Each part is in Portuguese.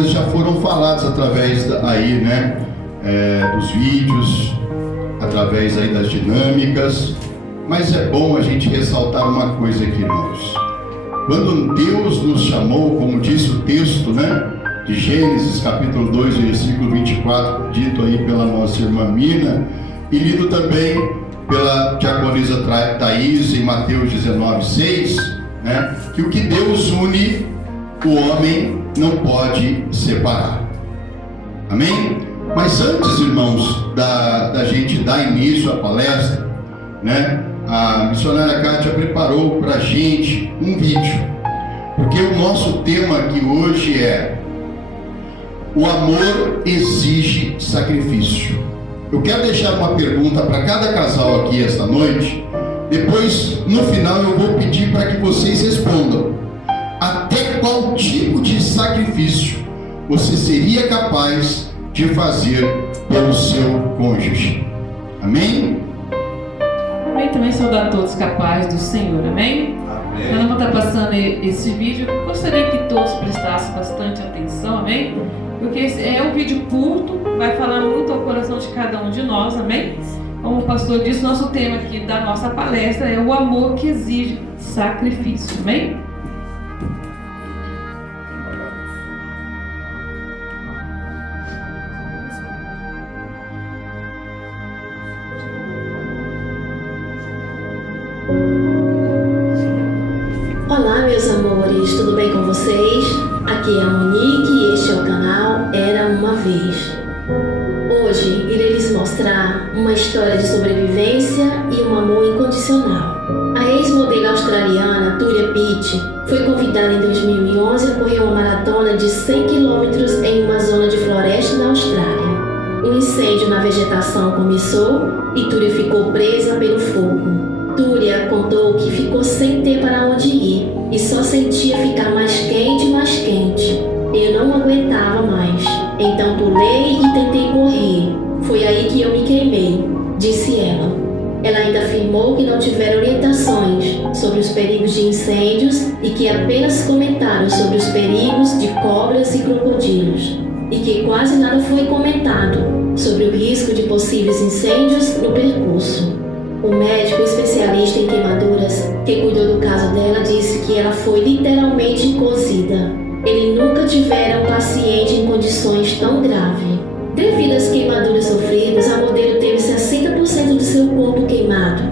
valores já foram falados através dos vídeos, através aí das dinâmicas, mas é bom a gente ressaltar uma coisa aqui, irmãos. Quando Deus nos chamou, como disse o texto, de Gênesis capítulo 2, versículo 24, dito aí pela nossa irmã Mina, e lido também pela diaconisa Thaís em Mateus 19, 6, que o que Deus une, o homem não pode separar. Amém? Mas antes, irmãos, da gente dar início à palestra, a missionária Kátia preparou para a gente um vídeo, porque o nosso tema aqui hoje é: o amor exige sacrifício. Eu quero deixar uma pergunta para cada casal aqui esta noite. Depois, no final, eu vou pedir para que vocês respondam. Até qual tipo de sacrifício você seria capaz de fazer pelo seu cônjuge? Amém? Amém. Também saudar a todos capazes do Senhor. Amém? Amém. Nós vamos estar passando esse vídeo. Gostaria que todos prestassem bastante atenção. Amém? Porque esse é um vídeo curto, vai falar muito ao coração de cada um de nós. Amém? Como o pastor disse, nosso tema aqui da nossa palestra é o amor que exige sacrifício. Amém? Olá, meus amores, tudo bem com vocês? Aqui é a Monique e este é o canal Era Uma Vez. Hoje irei lhes mostrar uma história de sobrevivência e um amor incondicional. A ex-modelo australiana Turia Pitt foi convidada em 2011 a correr uma maratona de 100 km em uma zona de floresta na Austrália. Um incêndio na vegetação começou e Turia ficou presa pelo fogo. Turia contou que ficou sem ter para onde ir e só sentia ficar mais quente e mais quente. Eu não aguentava mais, então pulei e tentei correr. Foi aí que eu me queimei, disse ela. Ela ainda afirmou que não tiveram orientações sobre os perigos de incêndios e que apenas comentaram sobre os perigos de cobras e crocodilos, e que quase nada foi comentado sobre o risco de possíveis incêndios no percurso. O médico especialista em queimaduras que cuidou do caso dela disse que ela foi literalmente cozida. Ele nunca tivera um paciente em condições tão graves. Devido às queimaduras sofridas, a modelo teve 60% do seu corpo queimado.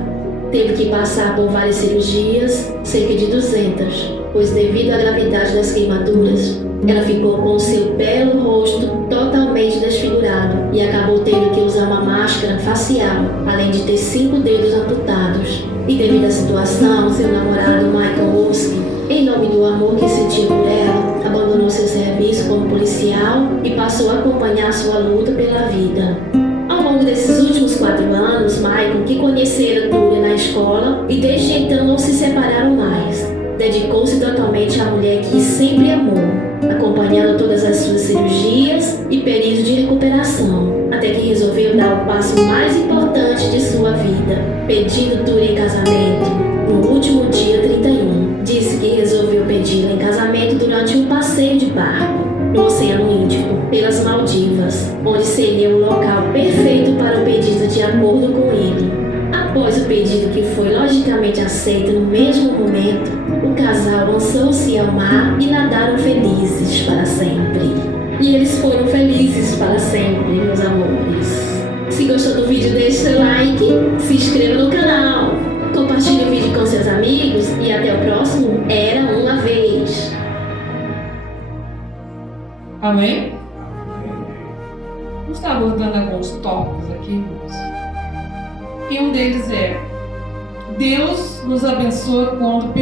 Teve que passar por várias cirurgias, cerca de 200, pois devido à gravidade das queimaduras, ela ficou com o seu belo rosto totalmente desfigurado e acabou tendo que usar uma máscara facial, além de ter 5 dedos amputados. E devido à situação, seu namorado Michael Oski, em nome do amor que sentia por ela, abandonou seu serviço como policial e passou a acompanhar sua luta pela vida. Ao longo desses últimos 4 anos, Michael, que conhecera Turia na escola e desde então não se separaram mais, dedicou-se totalmente à mulher que sempre amou, acompanhando todas as suas cirurgias e períodos de recuperação, até que resolveu dar o passo mais importante de sua vida, pedindo Turia em casamento no último dia 31. Disse que resolveu pedi-la em casamento durante um passeio de barco no Oceano Índico, pelas Maldivas, onde seria o local perfeito para o pedido de acordo com ele. Após o pedido, que foi logicamente aceito no mesmo momento, o casal lançou-se ao mar e nadaram felizes para sempre. E eles foram felizes para sempre, meus amores. Se gostou do vídeo, deixe seu like, se inscreva no canal, compartilhe o vídeo com seus amigos e até o próximo Era Uma Vez. Amém? Vamos estar abordando alguns tópicos aqui, irmãos. E um deles é: Deus nos abençoa quando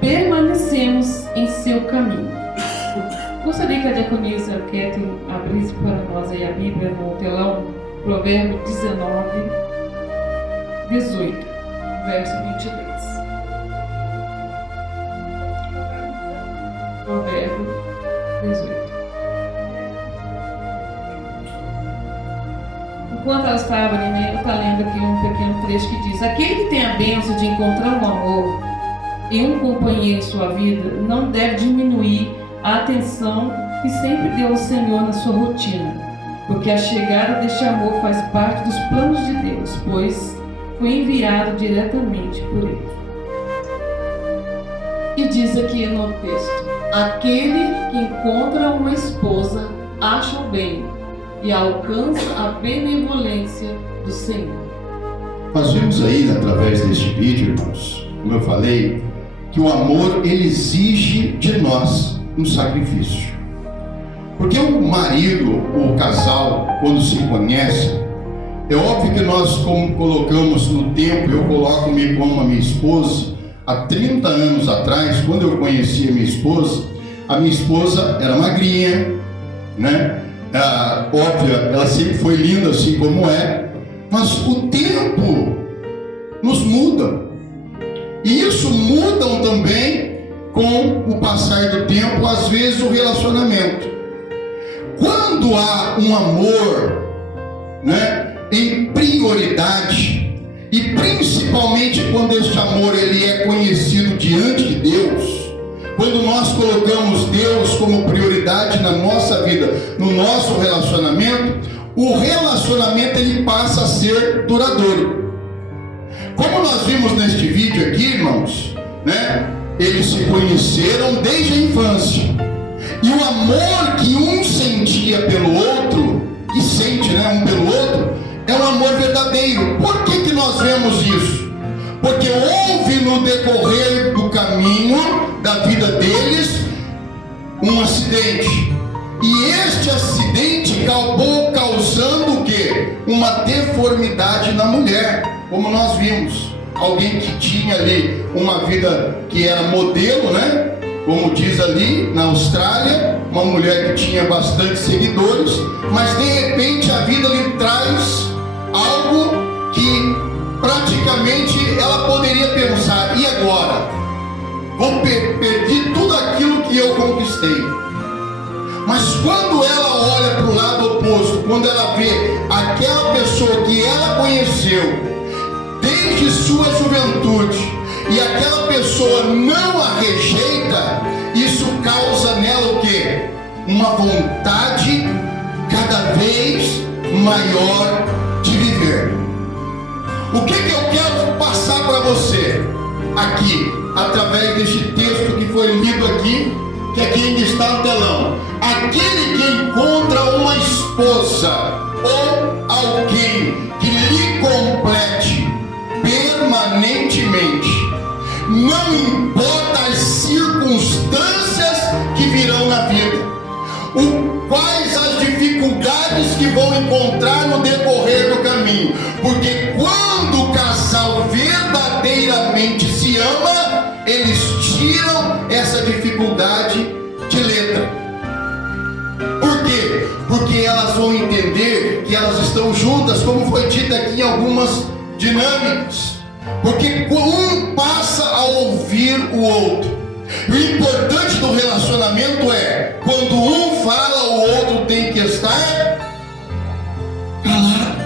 permanecemos em seu caminho. Gostaria que a diaconisa Kathleen abrisse para nós aí a Bíblia no telão, Provérbio 19, 18, verso 22. Provérbio 18. Enquanto ela estava ali, eu estou lendo aqui um pequeno trecho que diz: aquele que tem a bênção de encontrar um amor e um companheiro em sua vida não deve diminuir a atenção que sempre deu ao Senhor na sua rotina, porque a chegada deste amor faz parte dos planos de Deus, pois foi enviado diretamente por Ele. E diz aqui no texto: aquele que encontra uma esposa acha o bem e alcança a benevolência do Senhor. Nós vimos aí, através deste vídeo, irmãos, como eu falei, que o amor, ele exige de nós um sacrifício. Porque o marido, o casal, quando se conhece, é óbvio que nós, como colocamos no tempo, eu coloco-me como a minha esposa, há 30 anos atrás, quando eu conheci a minha esposa era magrinha, né? Óbvio, ela sempre foi linda assim como é, mas o tempo nos muda. E isso mudam também com o passar do tempo, às vezes o relacionamento. Quando há um amor, né, em prioridade, e principalmente quando este amor ele é conhecido diante de Deus, quando nós colocamos Deus como prioridade na nossa vida, no nosso relacionamento, o relacionamento ele passa a ser duradouro. Como nós vimos neste vídeo aqui, irmãos, né? Eles se conheceram desde a infância. E o amor que um sentia pelo outro, e sente, né, um pelo outro, é um amor verdadeiro. Por que nós vemos isso? Porque houve no decorrer do caminho da vida deles um acidente. E este acidente acabou causando o quê? Uma deformidade na mulher, como nós vimos. Alguém que tinha ali uma vida que era modelo, né? Como diz ali na Austrália, uma mulher que tinha bastante seguidores, mas de repente a vida lhe traz algo que praticamente ela poderia pensar: e agora? Vou perder tudo aquilo que eu conquistei. Mas quando ela olha para o lado oposto, quando ela vê aquela pessoa que ela conheceu desde sua juventude, e aquela pessoa não a rejeita, isso causa nela o quê? Uma vontade cada vez maior de viver. O que eu quero passar para você aqui, através deste texto que foi lido aqui, que aqui ainda está no telão? Aquele que encontra uma esposa ou alguém que lhe complete permanentemente, não importa as circunstâncias que virão na vida, quais as dificuldades que vão encontrar no decorrer do caminho, porque quando o casal verdadeiramente se ama, eles tiram essa dificuldade de letra. Por quê? Porque elas vão entender que elas estão juntas, como foi dito aqui em algumas dinâmicas, porque um passa a ouvir o outro. O importante do relacionamento é, quando um fala, o outro tem que estar calado.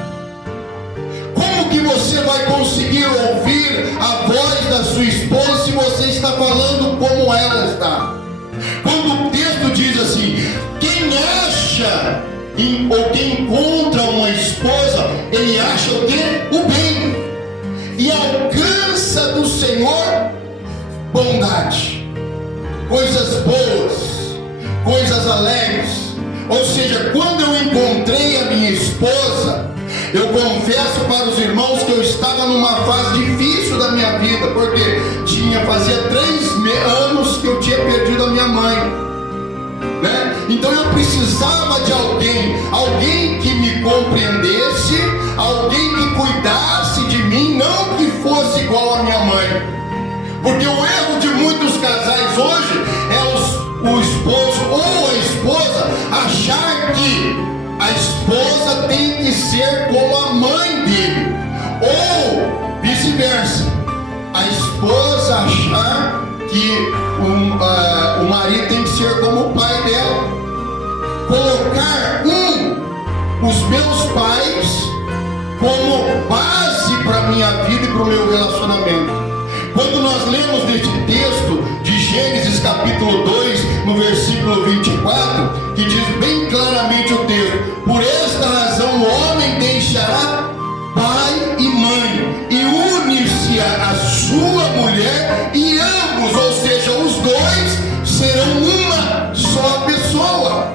Como que você vai conseguir ouvir a voz da sua esposa se você está falando como ela está? Quando o texto diz assim: quem acha ou quem encontra uma esposa, ele acha o quê? O bem, e alcança do Senhor bondade, coisas boas, coisas alegres. Ou seja, quando eu encontrei a minha esposa, eu confesso para os irmãos que eu estava numa fase difícil da minha vida, porque fazia 3 anos que eu tinha perdido a minha mãe, né? Então eu precisava de alguém que me compreendesse, alguém que cuidasse de mim, não que fosse igual a minha mãe. Porque o erro de muitos casais hoje é o esposo ou a esposa achar que a esposa tem que ser como a mãe dele, ou vice-versa, a esposa achar que o marido tem que ser como o pai dela. Colocar os meus pais como base para a minha vida e para o meu relacionamento. Quando nós lemos neste texto de Gênesis capítulo 2, no versículo 24, que diz bem claramente o texto: por esta razão o homem deixará pai e mãe e unir-se a sua mulher, e ambos, ou seja, os dois, serão uma só pessoa.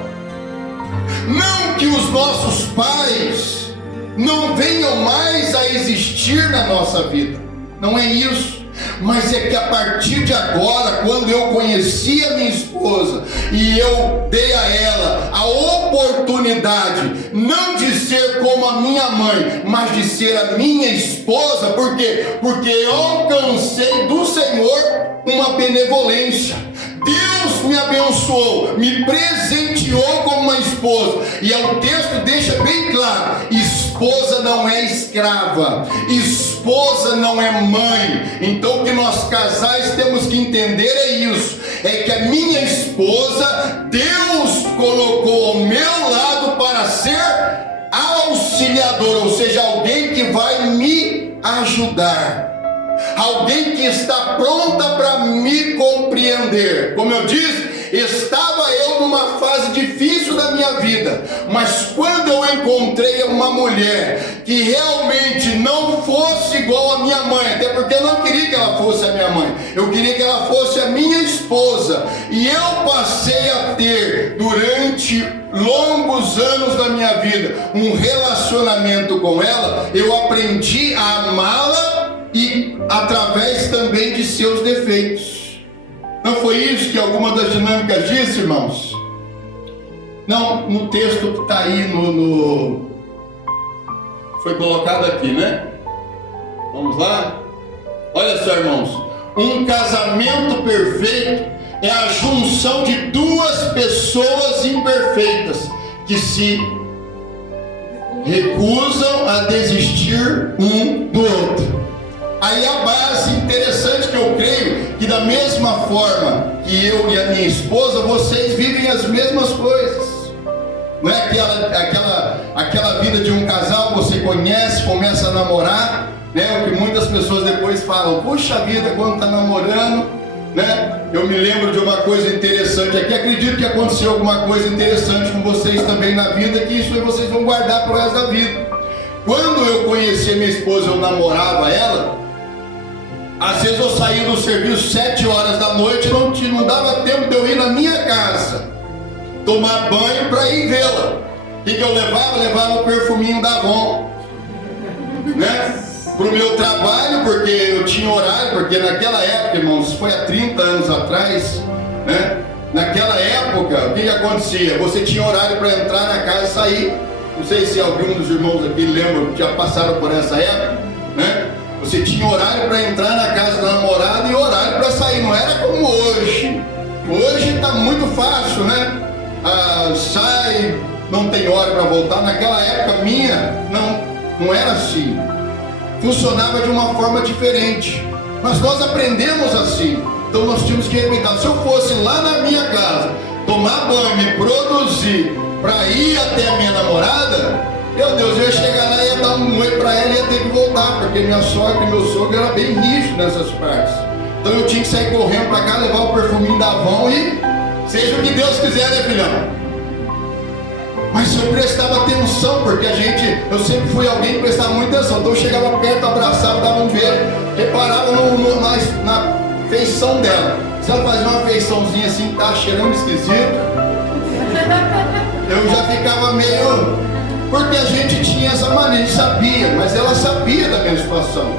Não que os nossos pais não venham mais a existir na nossa vida, não é isso. Mas é que a partir de agora, quando eu conheci a minha esposa e eu dei a ela a oportunidade, não de ser como a minha mãe, mas de ser a minha esposa, por quê? Porque eu alcancei do Senhor uma benevolência. Deus me abençoou, me presenteou como uma esposa. E o texto deixa bem claro: esposa não é escrava, esposa não é mãe. Então o que nós casais temos que entender é isso: é que a minha esposa, Deus colocou ao meu lado para ser auxiliador, ou seja, alguém que vai me ajudar, alguém que está pronta para me compreender. Como eu disse, estava eu numa fase difícil da minha vida, mas quando eu encontrei uma mulher que realmente não fosse igual a minha mãe, até porque eu não queria que ela fosse a minha mãe, eu queria que ela fosse a minha esposa, e eu passei a ter, durante longos anos da minha vida, um relacionamento com ela. Eu aprendi a amá-la, e através também de seus defeitos. Não foi isso que alguma das dinâmicas disse, irmãos? Não, no texto que está aí foi colocado aqui, né? Vamos lá? Olha só, irmãos, um casamento perfeito é a junção de duas pessoas imperfeitas que se recusam a desistir um do outro. Aí a base interessante, que eu creio que da mesma forma que eu e a minha esposa, vocês vivem as mesmas coisas. Não é aquela vida de um casal, você conhece, começa a namorar, né? O que muitas pessoas depois falam: puxa vida, quando está namorando, né? Eu me lembro de uma coisa interessante aqui, acredito que aconteceu alguma coisa interessante com vocês também na vida, que isso aí vocês vão guardar para o resto da vida. Quando eu conheci a minha esposa, eu namorava ela. Às vezes eu saía do serviço 7 horas da noite, não dava tempo de eu ir na minha casa tomar banho para ir vê-la. O que eu levava? Levava o perfuminho da Avon, né? Para o meu trabalho, porque eu tinha horário, porque naquela época, irmãos, foi há 30 anos atrás, né? Naquela época, o que acontecia? Você tinha horário para entrar na casa e sair. Não sei se algum dos irmãos aqui lembram, já passaram por essa época, né? Você tinha horário para entrar na casa da namorada e horário para sair. Não era como hoje. Hoje está muito fácil, né? Sai, não tem hora para voltar. Naquela época minha, não era assim. Funcionava de uma forma diferente. Mas nós aprendemos assim. Então nós tínhamos que respeitar. Se eu fosse lá na minha casa, tomar banho, me produzir para ir até a minha namorada, meu Deus, eu ia chegar lá e ia dar um oi para ela e ia ter que voltar, porque minha sogra e meu sogro era bem rígido nessas partes. Então eu tinha que sair correndo para cá, levar o perfuminho da Avon e seja o que Deus quiser, né, filhão? Mas eu prestava atenção, porque eu sempre fui alguém que prestava muita atenção. Então eu chegava perto, abraçava, dava um beijo, reparava na feição dela. Se ela fazia uma feiçãozinha assim, tá cheirando esquisito, eu já ficava meio... Porque a gente tinha essa maneira, a gente sabia, mas ela sabia da minha situação.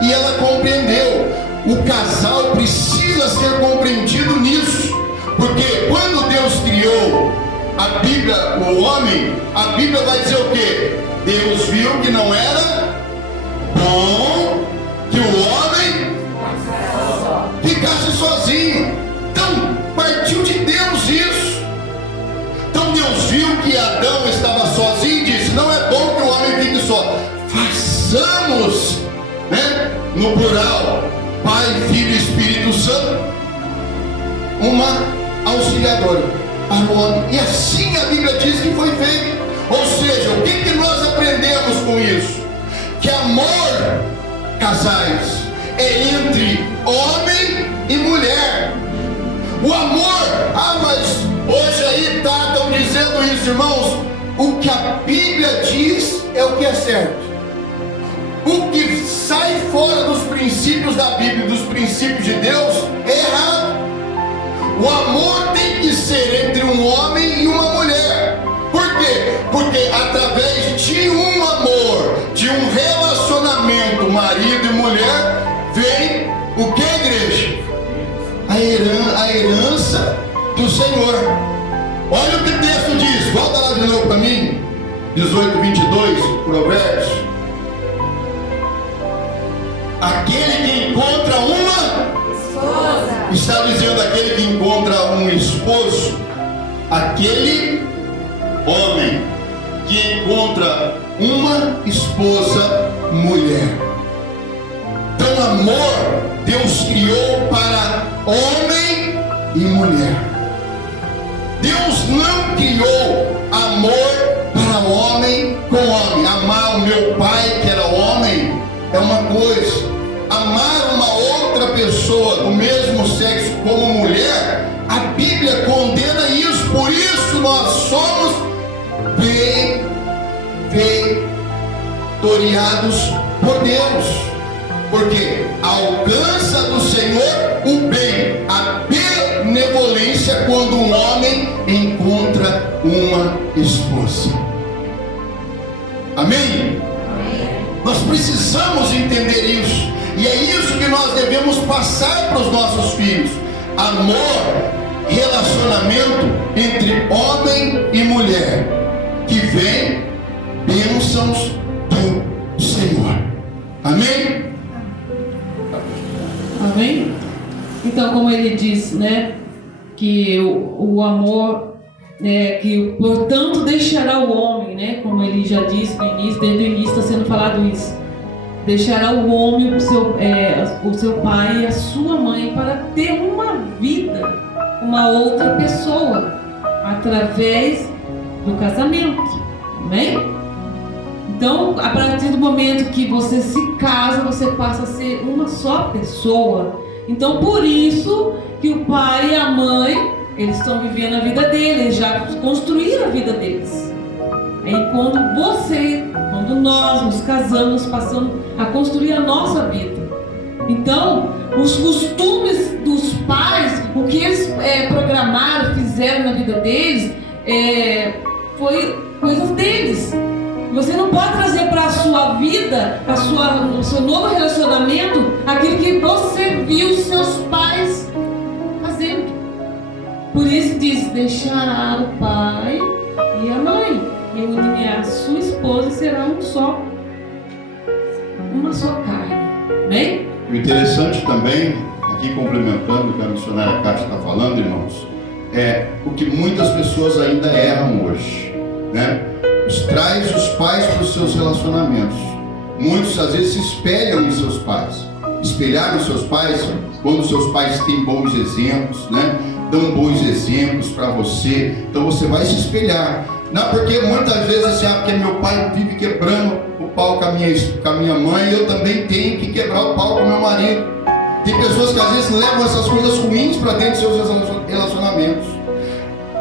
E ela compreendeu. O casal precisa ser compreendido nisso. Porque quando Deus criou a Bíblia, o homem, a Bíblia vai dizer o quê? Deus viu que não era bom que o homem ficasse sozinho. Então, partiu de Deus isso. Então Deus viu que Adão estava sozinho e disse: não é bom que o homem fique só. Façamos, né, no plural, Pai, Filho e Espírito Santo, uma auxiliadora para o homem. E assim a Bíblia diz que foi feito. Ou seja, o que nós aprendemos com isso? Que amor, casais, é entre homem e mulher. O amor, mas Hoje aí estão dizendo isso, irmãos. O que a Bíblia diz é o que é certo. O que sai fora dos princípios da Bíblia, dos princípios de Deus, é errado. O amor tem que ser entre um homem e uma mulher. Por quê? Porque através de um amor, de um relacionamento, marido e mulher, vem o que, igreja? A herança do Senhor. Olha o que o texto diz. Volta lá de novo para mim. 18, 22, Provérbios. Aquele que encontra uma esposa. Está dizendo aquele que encontra um esposo. Aquele homem que encontra uma esposa mulher. Então, amor, Deus criou para homem e mulher. Deus não criou amor para homem com homem. Amar o meu pai, que era homem, é uma coisa. Amar uma outra pessoa do mesmo sexo como mulher, a Bíblia condena isso. Por isso nós somos vitoriados por Deus, porque alcança do Senhor o bem, a benevolência, quando um homem encontra uma esposa. Amém? Nós precisamos entender isso, e é isso que nós devemos passar para os nossos filhos: amor, relacionamento entre homem e mulher, que vem bênçãos do Senhor. Amém? Amém? Então, como ele diz, né, que o amor, que portanto deixará o homem, né, como ele já disse no início, desde o início está sendo falado isso, deixará o homem o seu pai e a sua mãe para ter uma vida, uma outra pessoa, através do casamento. Amém? Então, a partir do momento que você se casa, você passa a ser uma só pessoa. Então, por isso que o pai e a mãe, eles estão vivendo a vida deles, já construíram a vida deles. E quando nós nos casamos, passamos a construir a nossa vida. Então, os costumes dos pais, o que eles programaram, fizeram na vida deles, foi coisas deles. Você não pode trazer para a sua vida, para o seu novo relacionamento, aquilo que você viu seus pais fazendo. Por isso diz: deixará o pai e a mãe, e unirá a sua esposa, e será uma só carne. Amém? O interessante também, aqui complementando o que a missionária Cátia está falando, irmãos, é o que muitas pessoas ainda erram hoje, né? Traz os pais para os seus relacionamentos. Muitos às vezes se espelham em seus pais. Espelhar nos seus pais, quando seus pais têm bons exemplos, né? Dão bons exemplos para você, então você vai se espelhar. Não, porque muitas vezes assim, porque meu pai vive quebrando o pau com a minha mãe, eu também tenho que quebrar o pau com meu marido. Tem pessoas que às vezes levam essas coisas ruins para dentro dos seus relacionamentos.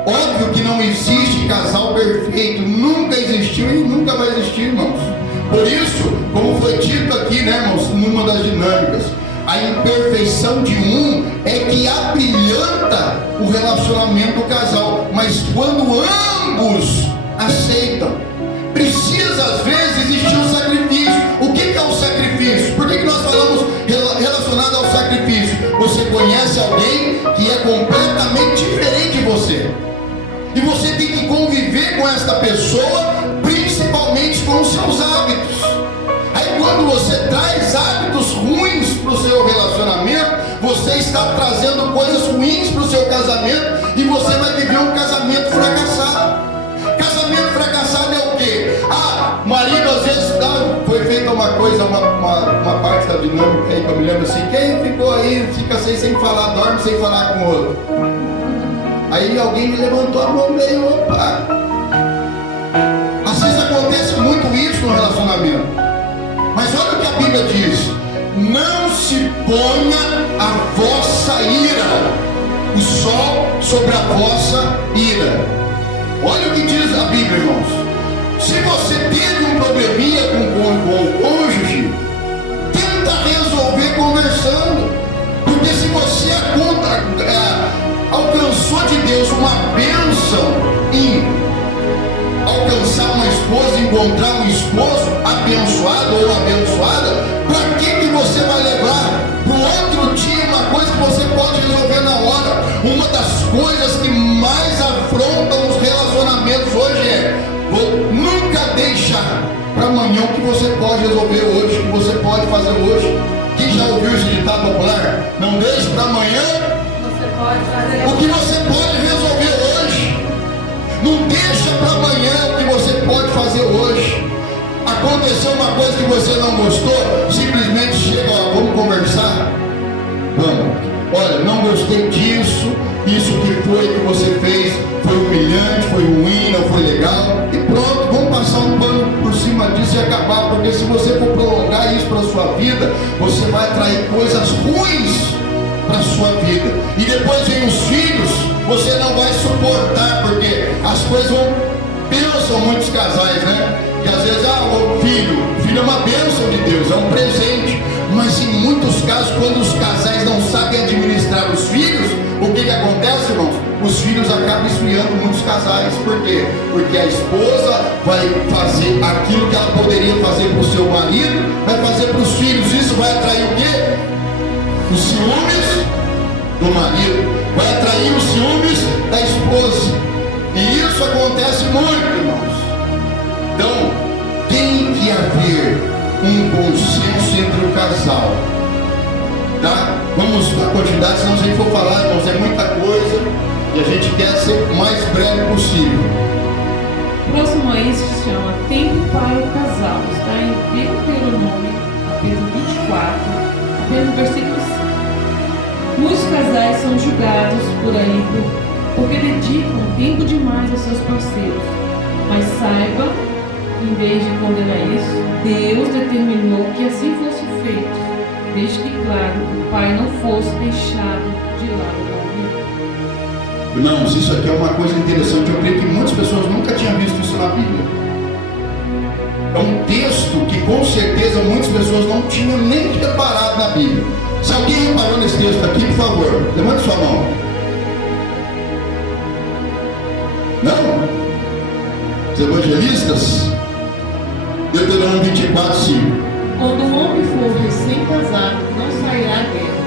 Óbvio que não existe casal perfeito, nunca existiu e nunca vai existir, irmãos. Por isso, como foi dito aqui, né, irmãos, numa das dinâmicas, a imperfeição de um é que abrilhanta o relacionamento do casal. Mas quando ambos aceitam, precisa às vezes existir um sacrifício. O que é o sacrifício? Por que nós falamos relacionado ao sacrifício? Você conhece alguém que é completamente diferente de você, e você tem que conviver com esta pessoa, principalmente com os seus hábitos. Aí quando você traz hábitos ruins para o seu relacionamento, você está trazendo coisas ruins para o seu casamento, e você vai viver um casamento fracassado. Casamento fracassado é o quê? O marido às vezes foi feita uma coisa, uma parte da dinâmica aí que eu me lembro assim: quem ficou aí, fica sem falar, dorme sem falar com o outro. Aí alguém me levantou a mão meio, opa. Às vezes acontece muito isso no relacionamento. Mas olha o que a Bíblia diz: não se ponha a vossa ira, o sol sobre a vossa ira. Olha o que diz a Bíblia, irmãos. Se você teve um probleminha com o cônjuge, tenta resolver conversando. Porque se você alcançou de Deus uma bênção em alcançar uma esposa, encontrar um esposo abençoado ou abençoada, para que você vai levar para o outro dia uma coisa que você pode resolver na hora? Uma das coisas que mais afrontam os relacionamentos hoje é: nunca deixar para amanhã o que você pode resolver hoje, o que você pode fazer hoje. Quem já ouviu esse ditado popular? Não deixe para amanhã o que você pode resolver hoje. Não deixa para amanhã o que você pode fazer hoje. Aconteceu uma coisa que você não gostou, simplesmente chega, ó, vamos conversar? Vamos. Olha, não gostei disso, isso que foi que você fez foi humilhante, foi ruim, não foi legal, e pronto, vamos passar um pano por cima disso e acabar, porque se você for prolongar isso para a sua vida, você vai atrair coisas ruins para a sua vida, e depois vem os filhos, você não vai suportar, porque as coisas vão, pensam muitos casais, né? Que às vezes, o filho é uma bênção de Deus, é um presente, mas em muitos casos, quando os casais não sabem administrar os filhos, o que acontece, irmãos? Os filhos acabam esfriando muitos casais. Por quê? Porque a esposa vai fazer aquilo que ela poderia fazer para o seu marido, vai fazer para os filhos. Isso vai atrair o quê? Os ciúmes do marido, vai atrair os ciúmes da esposa. E isso acontece muito, irmãos. Então, tem que haver um consenso entre o casal. Tá? Vamos dar quantidade, senão se a gente for falar, irmãos, é muita coisa e a gente quer ser o mais breve possível. Próximo a isso se chama Tempo para o Casal. Está em Deuteronômio, capítulo 24, apenas no versículo 5. Muitos casais são julgados por aí porque dedicam tempo demais aos seus parceiros. Mas saiba, em vez de condenar isso, Deus determinou que assim fosse feito, desde que, claro, o pai não fosse deixado de lado da vida. Irmãos, isso aqui é uma coisa interessante. Eu creio que muitas pessoas nunca tinham visto isso na Bíblia. É um texto que com certeza muitas pessoas não tinham nem reparado na Bíblia. Se alguém reparou nesse texto aqui, por favor, levante sua mão. Não? Os evangelistas? Deuteronômio 24, 5. Quando o homem for recém-casado, não sairá à guerra,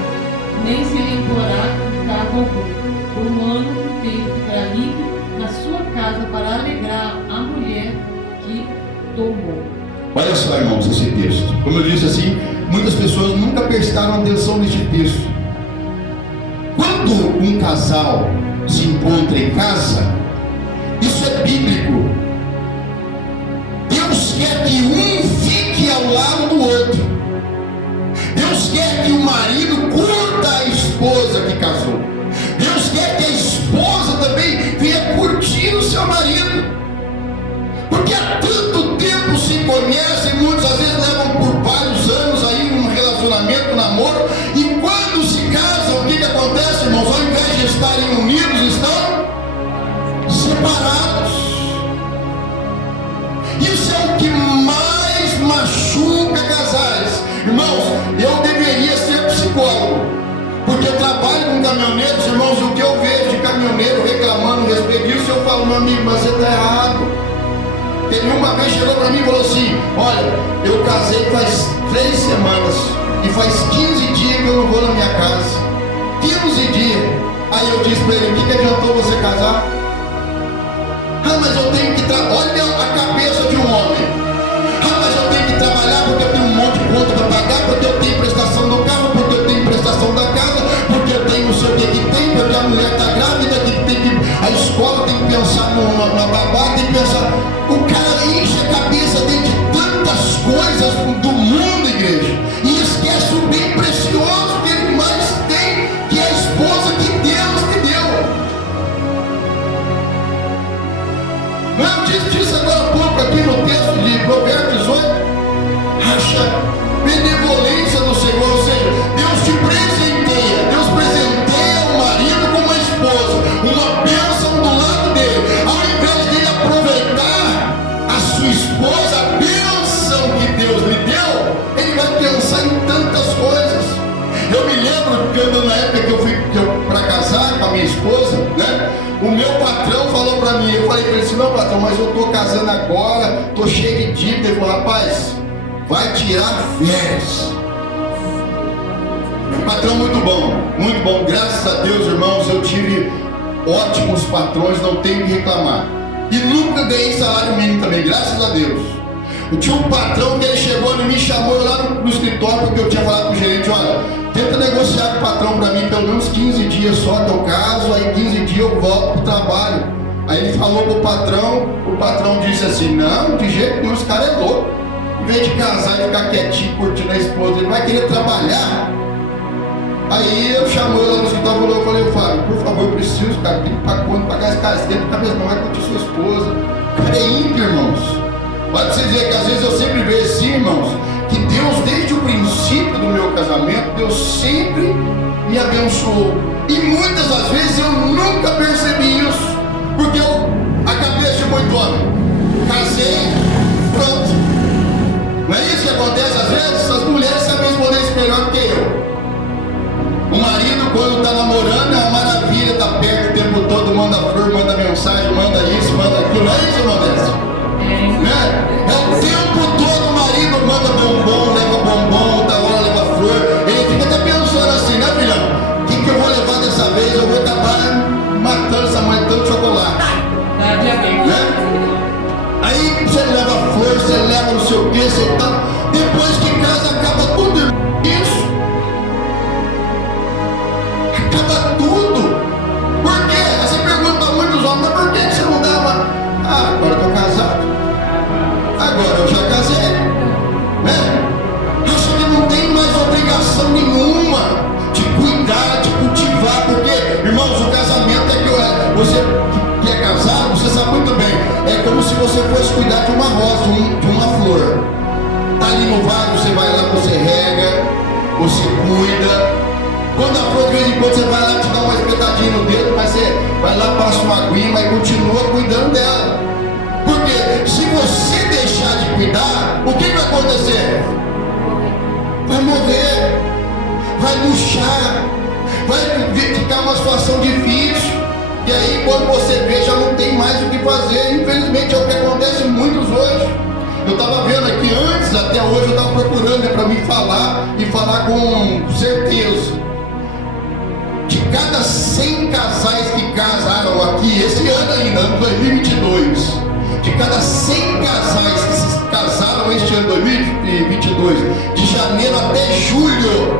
nem se lhe imporá com cargo algum. Por um ano inteiro ficará livre na sua casa para alegrar a mulher que tomou. Olha só, irmãos, esse texto. Como eu disse assim, muitas pessoas nunca prestaram atenção nesse texto. Quando um casal se encontra em casa, isso é bíblico. Deus quer que um fique ao lado do outro. Deus quer que o marido curta a esposa que casou. Deus quer que a esposa também venha curtir o seu marido. Porque há tanto tempo se conhecem, muitos às vezes levam por vários anos aí um relacionamento, um namoro, e quando se casam, o que acontece, irmãos? Ao invés de estarem unidos, estão separados. Isso é o que mais machuca casais. Irmãos, eu deveria ser psicólogo, porque eu trabalho com caminhoneiros, irmãos, e o que eu vejo de caminhoneiro reclamando a respeito disso, eu falo, meu amigo, mas você está errado. Ele uma vez chegou para mim e falou assim: olha, eu casei faz 3 semanas e faz 15 dias que eu não vou na minha casa. 15 dias. Aí eu disse para ele: o que adiantou você casar? Ah, mas eu tenho que olha a cabeça de um homem. Ah, mas eu tenho que trabalhar porque eu tenho um monte de conta para pagar, porque eu tenho prestação do carro, porque eu tenho prestação da casa, porque eu tenho não sei o que tem, porque a mulher está grávida, a escola tem que pensar na babá, tem que pensar. O cara enche a cabeça dentro de tantas coisas do mundo, igreja, e esquece o bem precioso que ele mais tem, que é a esposa que Deus te deu. Eu disse agora há pouco. sua esposa, a bênção que Deus lhe deu, ele vai pensar em tantas coisas. Eu me lembro quando na época que eu fui para casar com a minha esposa, né? O meu patrão falou para mim, eu falei para ele assim, não patrão, mas eu estou casando agora, estou cheio de dívida. Ele falou, rapaz, vai tirar férias. Patrão muito bom, graças a Deus, irmãos, eu tive ótimos patrões, não tenho que reclamar. E nunca ganhei salário mínimo também, graças a Deus. Eu tinha um patrão que ele chegou e me chamou lá no escritório, porque eu tinha falado com o gerente, olha, tenta negociar com o patrão para mim pelo menos 15 dias só que eu caso, aí 15 dias eu volto pro trabalho. Aí ele falou pro patrão, o patrão disse assim, não, de jeito nenhum, esse cara é louco. Em vez de casar e ficar quietinho, curtindo a esposa, ele vai querer trabalhar. Aí eu chamei ele lá no escritório e falei, Fábio, por favor, eu preciso, cara, tem que pagar esse cara, tem que cabeça, não vai curtir sua esposa. O cara é ímpio, irmãos. Pode vocês ver que às vezes eu sempre vejo assim, irmãos, que Deus, desde o princípio do meu casamento, Deus sempre me abençoou. E muitas das vezes eu nunca percebi isso, porque eu, a cabeça de muito homem, casei, pronto. Não é isso que acontece às vezes? As mulheres sabem responder isso melhor que eu. O marido, quando está namorando, é uma maravilha, está perto o tempo todo, manda flor, manda mensagem, manda isso, manda aquilo. Não é isso, irmão Décio? É o tempo todo o marido manda bombom, leva bombom, da hora leva flor. Ele fica até pensando assim, né, filhão? O que eu vou levar dessa vez? Eu vou acabar matando essa mãe tanto chocolate. Né? Aí você leva flor, você leva não sei o que, você tá. Depois que casa, acaba tudo isso. Acaba tudo. Por quê? Você pergunta para muitos homens, mas por que você não dá uma. Ah, agora eu tô casado. Agora eu já casei, né? Acho que não tem mais obrigação nenhuma de cuidar, de cultivar, porque, irmãos, o casamento é que você que é casado, você sabe muito bem, é como se você fosse cuidar de uma rosa, de uma flor. Tá ali no vaso, você vai lá, você rega, você cuida. Quando a flor de vez em quando você vai lá, te dá uma espetadinha no dedo, mas você vai lá, passa uma aguinha, mas continua cuidando dela. Porque se você deixar de cuidar, o que vai acontecer? Vai morrer, vai murchar, vai ficar uma situação difícil. E aí quando você vê, já não tem mais o que fazer. Infelizmente é o que acontece muitos hoje. Eu estava vendo aqui antes, até hoje eu estava procurando para me falar e falar com certeza. De cada 100 casais que casaram aqui, esse ano ainda, ano 2022, de cada 100 casais que se casaram este ano 2022, de janeiro até julho,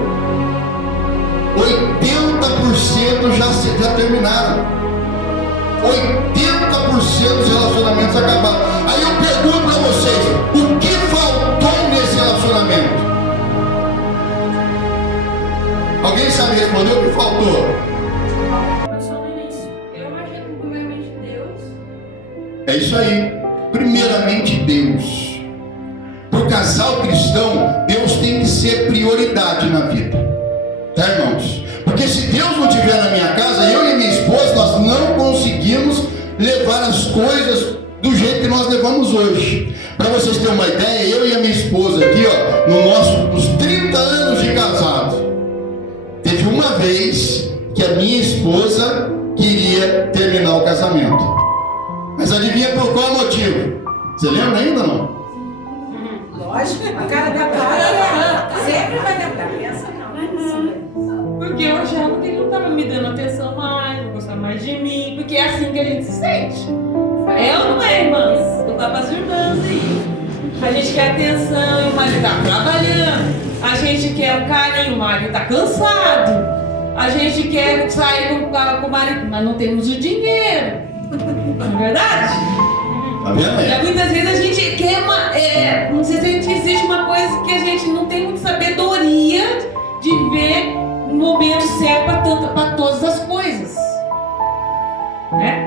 80% já terminaram. 80% dos relacionamentos acabaram. Aí eu pergunto para vocês, o que faltou nesse relacionamento? Alguém sabe responder o que faltou? Eu imagino primeiramente Deus. É isso aí. Primeiramente Deus. Para o casal cristão, Deus tem que ser prioridade na vida. Tá, irmãos? Porque se Deus não estiver na minha casa, eu e minha esposa, nós não conseguimos levar as coisas do jeito que nós levamos hoje. Para vocês terem uma ideia, eu e a minha esposa aqui, ó, nos 30 anos de casado, teve uma vez que a minha esposa queria terminar o casamento. Mas adivinha por qual motivo? Você lembra ainda ou não? Lógico, a cara da Clara sempre vai dar cabeça, não. Porque eu achava que ele não estava me dando atenção mais, não gostava mais de mim, porque é assim que a gente se sente. É ou não é, irmãs? Eu tava as irmãs aí. A gente quer atenção e o marido tá trabalhando. A gente quer o carinho, o marido tá cansado. A gente quer sair com o marido, mas não temos o dinheiro. Não é verdade? Tá vendo aí? E muitas vezes a gente quer não sei se existe uma coisa que a gente não tem muita sabedoria de ver o momento certo para todas as coisas, né?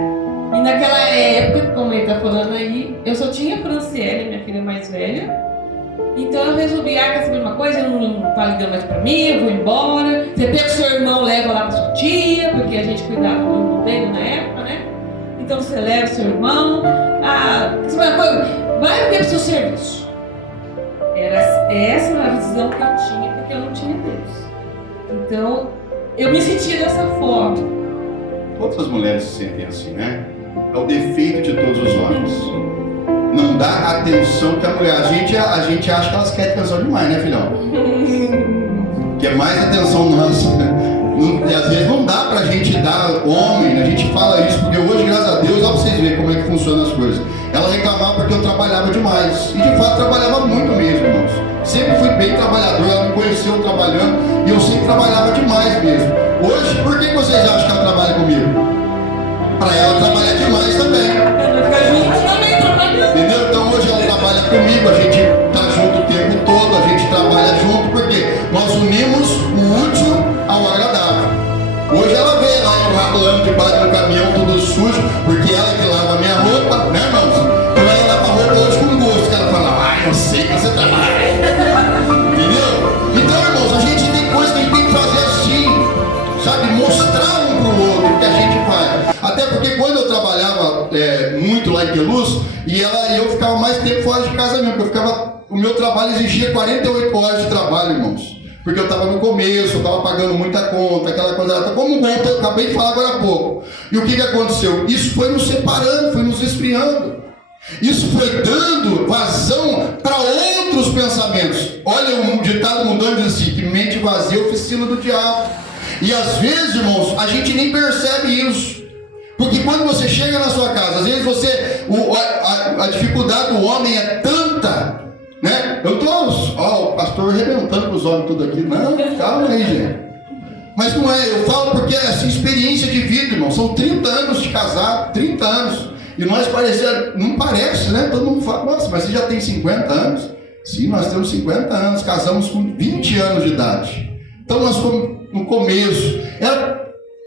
E naquela época, como ele tá falando aí, eu só tinha a Franciele, minha filha mais velha. Então eu resolvi, quer saber uma coisa? Ele não tá ligando mais pra mim, eu vou embora. Você pega o seu irmão, leva lá pra sua tia, porque a gente cuidava do irmão dele na época, né? Então você leva o seu irmão. Sabe uma coisa? vai viver para o seu serviço. Essa era a visão que eu tinha, porque eu não tinha Deus. Então, eu me sentia dessa forma. Todas as mulheres se sentem assim, né? É o defeito de todos os homens. Não dá a atenção que a mulher... A gente acha que elas querem atenção demais, né, filhão? Que é mais atenção nossa. E às vezes não dá pra gente dar homem, a gente fala isso, porque hoje, graças a Deus, dá pra vocês verem como é que funcionam as coisas. Ela reclamava porque eu trabalhava demais. E de fato trabalhava muito mesmo, irmãos. Sempre fui bem trabalhador, ela me conheceu trabalhando e eu sempre trabalhava demais mesmo. Hoje, por que vocês acham que ela trabalha comigo? Para ela trabalhar demais também. Entendeu? Então hoje ela trabalha comigo, a gente está junto o tempo todo, a gente trabalha junto, porque nós unimos o útil ao agradável. Hoje ela vê lá eu ralando debaixo do caminhão tudo sujo, porque ela que lava a minha roupa, né, irmãos? Então ela lava a roupa hoje com gosto, que ela fala, eu sei que você trabalha. Entendeu? Então, irmãos, a gente tem coisa que a gente tem que fazer assim, sabe? Mostrar um pro outro o que a gente faz. Até porque quando eu trabalhava muito lá em Queluz, e eu ficava mais tempo fora de casa mesmo, porque o meu trabalho exigia 48 horas de trabalho, irmãos. Porque eu estava no começo, eu estava pagando muita conta, aquela coisa, como eu acabei de falar agora há pouco. E o que aconteceu? Isso foi nos separando, foi nos esfriando. Isso foi dando vazão para outros pensamentos. Olha, um ditado mundano diz assim, que mente vazia é oficina do diabo. E às vezes, irmãos, a gente nem percebe isso. Porque quando você chega na sua casa, às vezes a dificuldade do homem é tanta, né? Eu estou, o pastor arrebentando com os homens tudo aqui. Não, calma aí, gente. Mas não é, eu falo porque é assim, experiência de vida, irmão. São 30 anos de casado, 30 anos. E nós não parece, né? Todo mundo fala, nossa, mas você já tem 50 anos? Sim, nós temos 50 anos, casamos com 20 anos de idade. Então nós fomos no começo. Ela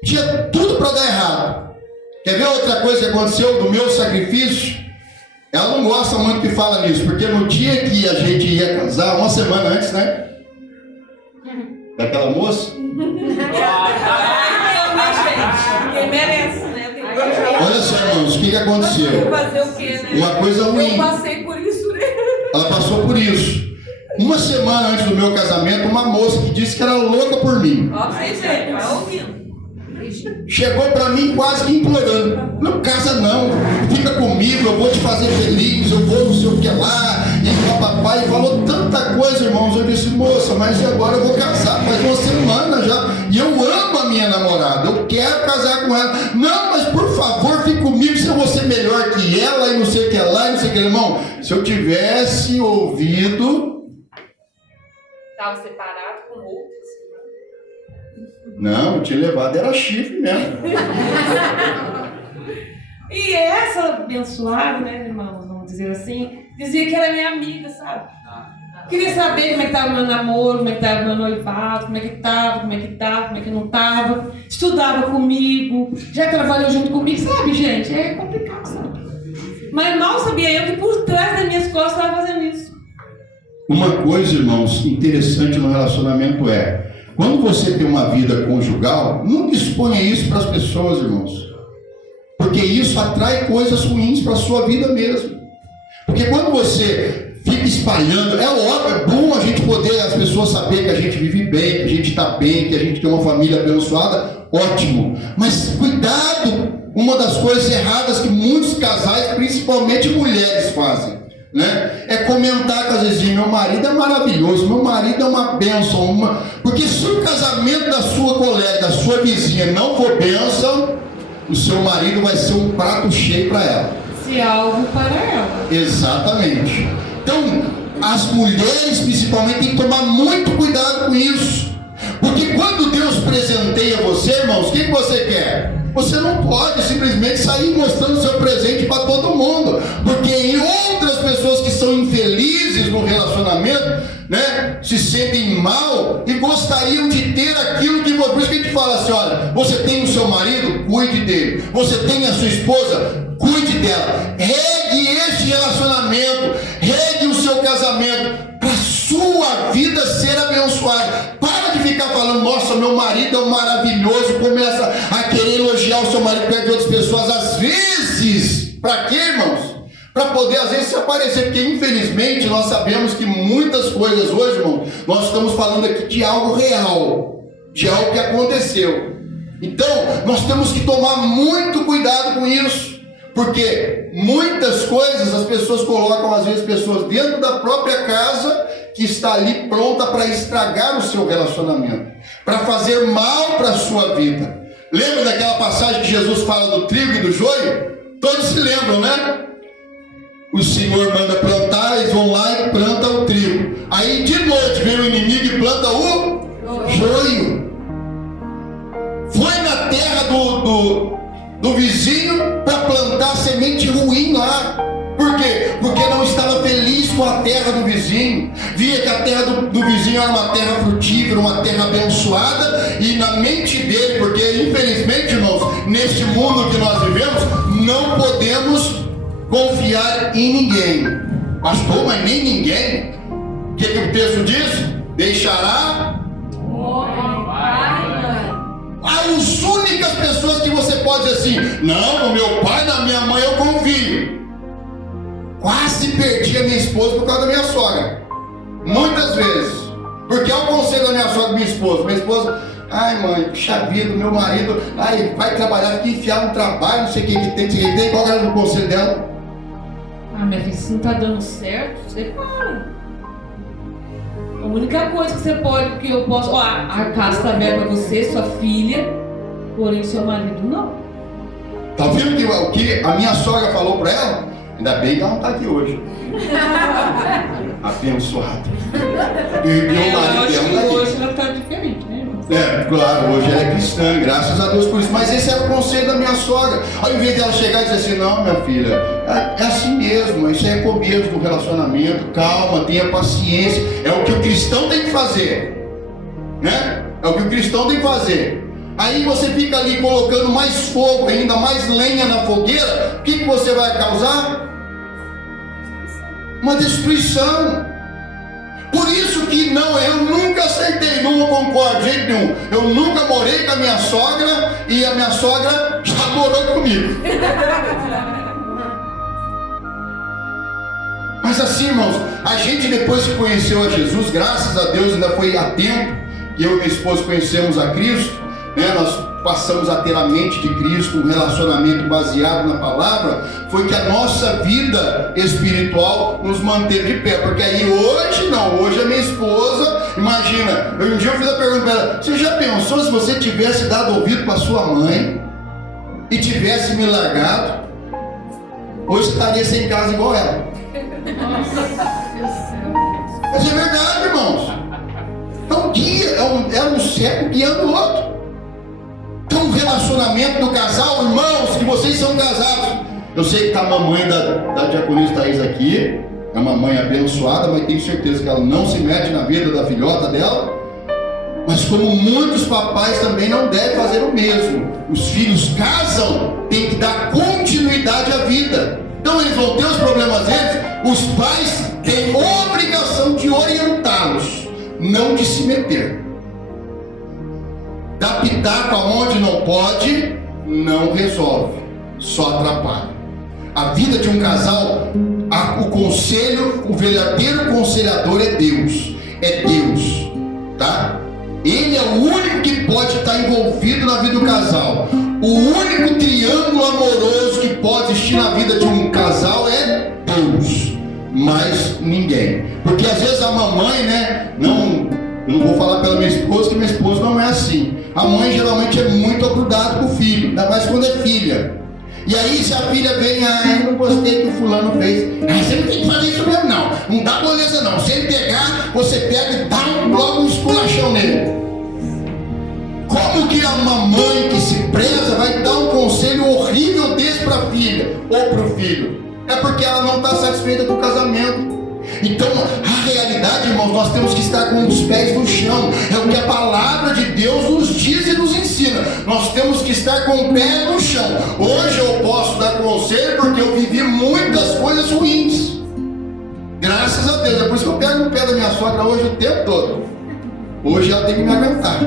tinha tudo para dar errado. Quer ver outra coisa que aconteceu do meu sacrifício? Ela não gosta muito que fala nisso, porque no dia que a gente ia casar, uma semana antes, né? Daquela moça. Quem merece, né? Olha só, irmãos, o que aconteceu? Fazer o quê, né? Uma coisa ruim. Eu passei por isso, né? Ela passou por isso. Uma semana antes do meu casamento, uma moça que disse que era louca por mim. Ó, vocês verem, vai ouvindo. Chegou para mim quase que implorando. Não casa não, fica comigo, eu vou te fazer feliz, eu vou não sei o que lá. E o papai falou tanta coisa, irmãos. Eu disse, moça, mas e agora eu vou casar? Faz uma semana já. E eu amo a minha namorada, eu quero casar com ela. Não, mas por favor, fique comigo, se eu vou ser melhor que ela e não sei o que lá, e não sei o que, irmão. Se eu tivesse ouvido... Estava separado com outros. Não, eu tinha levado, era chifre mesmo. E essa abençoada, né, irmãos, vamos dizer assim, dizia que era minha amiga, sabe? Queria saber como é que estava o meu namoro, como é que estava o meu noivado, como é que estava, como é que não estava. Estudava comigo, já trabalhou junto comigo, sabe, gente? É complicado, sabe? Mas mal sabia eu que por trás das minhas costas estava fazendo isso. Uma coisa, irmãos, interessante no relacionamento é, quando você tem uma vida conjugal, nunca exponha isso para as pessoas, irmãos. Porque isso atrai coisas ruins para a sua vida mesmo. Porque quando você fica espalhando, é óbvio, é bom a gente poder, as pessoas saber que a gente vive bem, que a gente está bem, que a gente tem uma família abençoada, ótimo. Mas cuidado, uma das coisas erradas que muitos casais, principalmente mulheres, fazem, né? É comentar com as vizinhas, meu marido é maravilhoso, meu marido é uma bênção, porque se o casamento da sua colega, da sua vizinha não for bênção, o seu marido vai ser um prato cheio para ela. Se algo para ela. Exatamente. Então, as mulheres principalmente têm que tomar muito cuidado com isso. Porque quando Deus presenteia você, irmãos, o que você quer? Você não pode simplesmente sair mostrando seu presente para todo mundo. Porque em outras pessoas que são infelizes no relacionamento, né, se sentem mal e gostariam de ter aquilo que você... Por isso que a gente fala assim, olha, você tem o seu marido, cuide dele. Você tem a sua esposa, cuide dela. Regue este relacionamento, regue o seu casamento, para a sua vida ser abençoada. Para de ficar falando, nossa, meu marido é um maravilhoso, começa a querer elogiar o seu marido perto de outras pessoas. Às vezes, para quê, irmãos? para poder às vezes se aparecer, porque infelizmente nós sabemos que muitas coisas hoje, irmão, nós estamos falando aqui de algo real, de algo que aconteceu. Então nós temos que tomar muito cuidado com isso, porque muitas coisas as pessoas colocam às vezes pessoas dentro da própria casa que está ali pronta para estragar o seu relacionamento, para fazer mal para a sua vida. Lembra daquela passagem que Jesus fala do trigo e do joio? Todos se lembram, né? O Senhor manda plantar, eles vão lá e plantam o trigo. Aí de noite vem o inimigo e planta o joio. Foi na terra do vizinho para plantar semente ruim lá. Por quê? Porque não estava feliz com a terra do vizinho. Via que a terra do vizinho era uma terra frutífera, uma terra abençoada, e na mente dele, porque infelizmente, irmãos, neste mundo que nós vivemos, não podemos confiar em ninguém. Pastor, mas nem ninguém? O que o texto diz? Deixará as únicas pessoas que você pode dizer assim: não, no meu pai, na minha mãe eu confio. Quase perdi a minha esposa por causa da minha sogra. Muitas vezes. Porque é o conselho da minha sogra e minha esposa. Minha esposa, ai mãe, puxa vida, meu marido, ai, vai trabalhar, fica enfiado no trabalho, não sei o que tem. Qual era o conselho dela? Ah, minha filha, se não está dando certo, você para. A única coisa que você pode, que eu posso, ó, a casa está aberta para você, sua filha, porém seu marido não. Tá vendo o que a minha sogra falou para ela? Ainda bem que ela não está aqui hoje. Abençoado. E meu marido dela que hoje ela está diferente, né? Claro, hoje ela é cristã, graças a Deus por isso. Mas esse era o conselho da minha sogra. Ao invés dela chegar e dizer assim: não, minha filha, é assim mesmo, isso é começo do relacionamento, calma, tenha paciência. É o que o cristão tem que fazer, né? É o que o cristão tem que fazer. Aí você fica ali colocando mais fogo, ainda mais lenha na fogueira. O que você vai causar? Uma destruição. Por isso que não, eu nunca acertei, não concordo de jeito nenhum. Eu nunca morei com a minha sogra e a minha sogra já morou comigo. Mas assim, irmãos, a gente depois que conheceu a Jesus, graças a Deus ainda foi a tempo que eu e minha esposa conhecemos a Cristo, né? Nós passamos a ter a mente de Cristo, um relacionamento baseado na palavra. Foi que a nossa vida espiritual nos manteve de pé, porque aí hoje não, hoje a minha esposa, imagina, um dia eu fiz a pergunta para ela: você já pensou se você tivesse dado ouvido para sua mãe e tivesse me largado, hoje você estaria sem casa igual ela? Mas é verdade, irmãos. É um guia, é um cego guiando o outro. Então, o relacionamento do casal, irmãos, que vocês são casados. Eu sei que está a mamãe da diaconisa Thaís aqui, é uma mãe abençoada, mas tenho certeza que ela não se mete na vida da filhota dela. Mas como muitos papais também não devem fazer o mesmo. Os filhos casam, tem que dar continuidade à vida. Então eles vão ter os problemas deles, os pais têm obrigação de orientá-los, não de se meter. Dar pitaco aonde não pode, não resolve, só atrapalha. A vida de um casal, o conselho, o verdadeiro conselhador é Deus, tá? Ele é o único que pode estar envolvido na vida do casal. O único triângulo amoroso que pode existir na vida de um casal é Deus, mais ninguém. Porque às vezes a mamãe, né, eu não vou falar pela minha esposa, que minha esposa não é assim. A mãe geralmente é muito agrudada com o filho, ainda mais quando é filha. E aí se a filha vem: eu não gostei que o fulano fez. Você não tem que fazer isso mesmo não. Não dá moleza não. Se ele pegar, você pega e dá logo um esculachão nele. Como que a mamãe que se preza vai dar um conselho horrível desse para a filha ou para o filho? É porque ela não está satisfeita com o casamento. Então, a realidade, irmãos, nós temos que estar com os pés no chão. É o que a palavra de Deus nos diz e nos ensina. Nós temos que estar com o pé no chão. Hoje eu posso dar conselho porque eu vivi muitas coisas ruins. Graças a Deus. É por isso que eu pego no pé da minha sogra hoje o tempo todo. Hoje ela tem que me aguentar.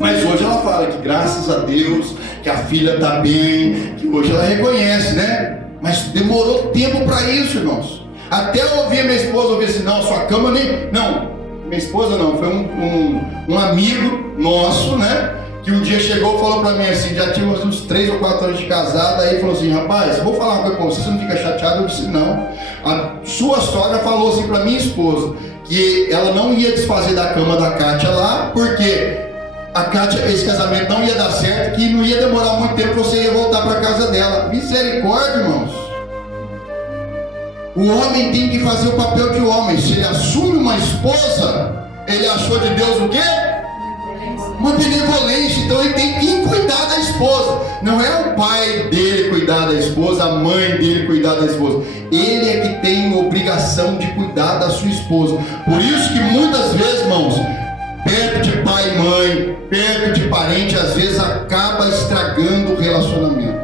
Mas hoje ela fala que graças a Deus, que a filha está bem, que hoje ela reconhece, né? Mas demorou tempo para isso, irmãos. Até eu ouvir minha esposa ouvir assim, não, sua cama nem... Não, minha esposa não, foi um amigo nosso, né? Que um dia chegou e falou para mim assim, já tínhamos uns 3 ou 4 anos de casado, aí falou assim, rapaz, vou falar uma coisa com você, você não fica chateado? Eu disse, não. A sua sogra falou assim para minha esposa, que ela não ia desfazer da cama da Kátia lá, porque a Kátia, esse casamento não ia dar certo, que não ia demorar muito tempo, você ia voltar para casa dela. Misericórdia, irmãos. O homem tem que fazer o papel de homem. Se ele assume uma esposa, ele achou de Deus o quê? Uma benevolência. Então ele tem que cuidar da esposa. Não é o pai dele cuidar da esposa, a mãe dele cuidar da esposa. Ele é que tem obrigação de cuidar da sua esposa. Por isso que muitas vezes, irmãos, perto de pai e mãe, perto de parente, às vezes acaba estragando o relacionamento.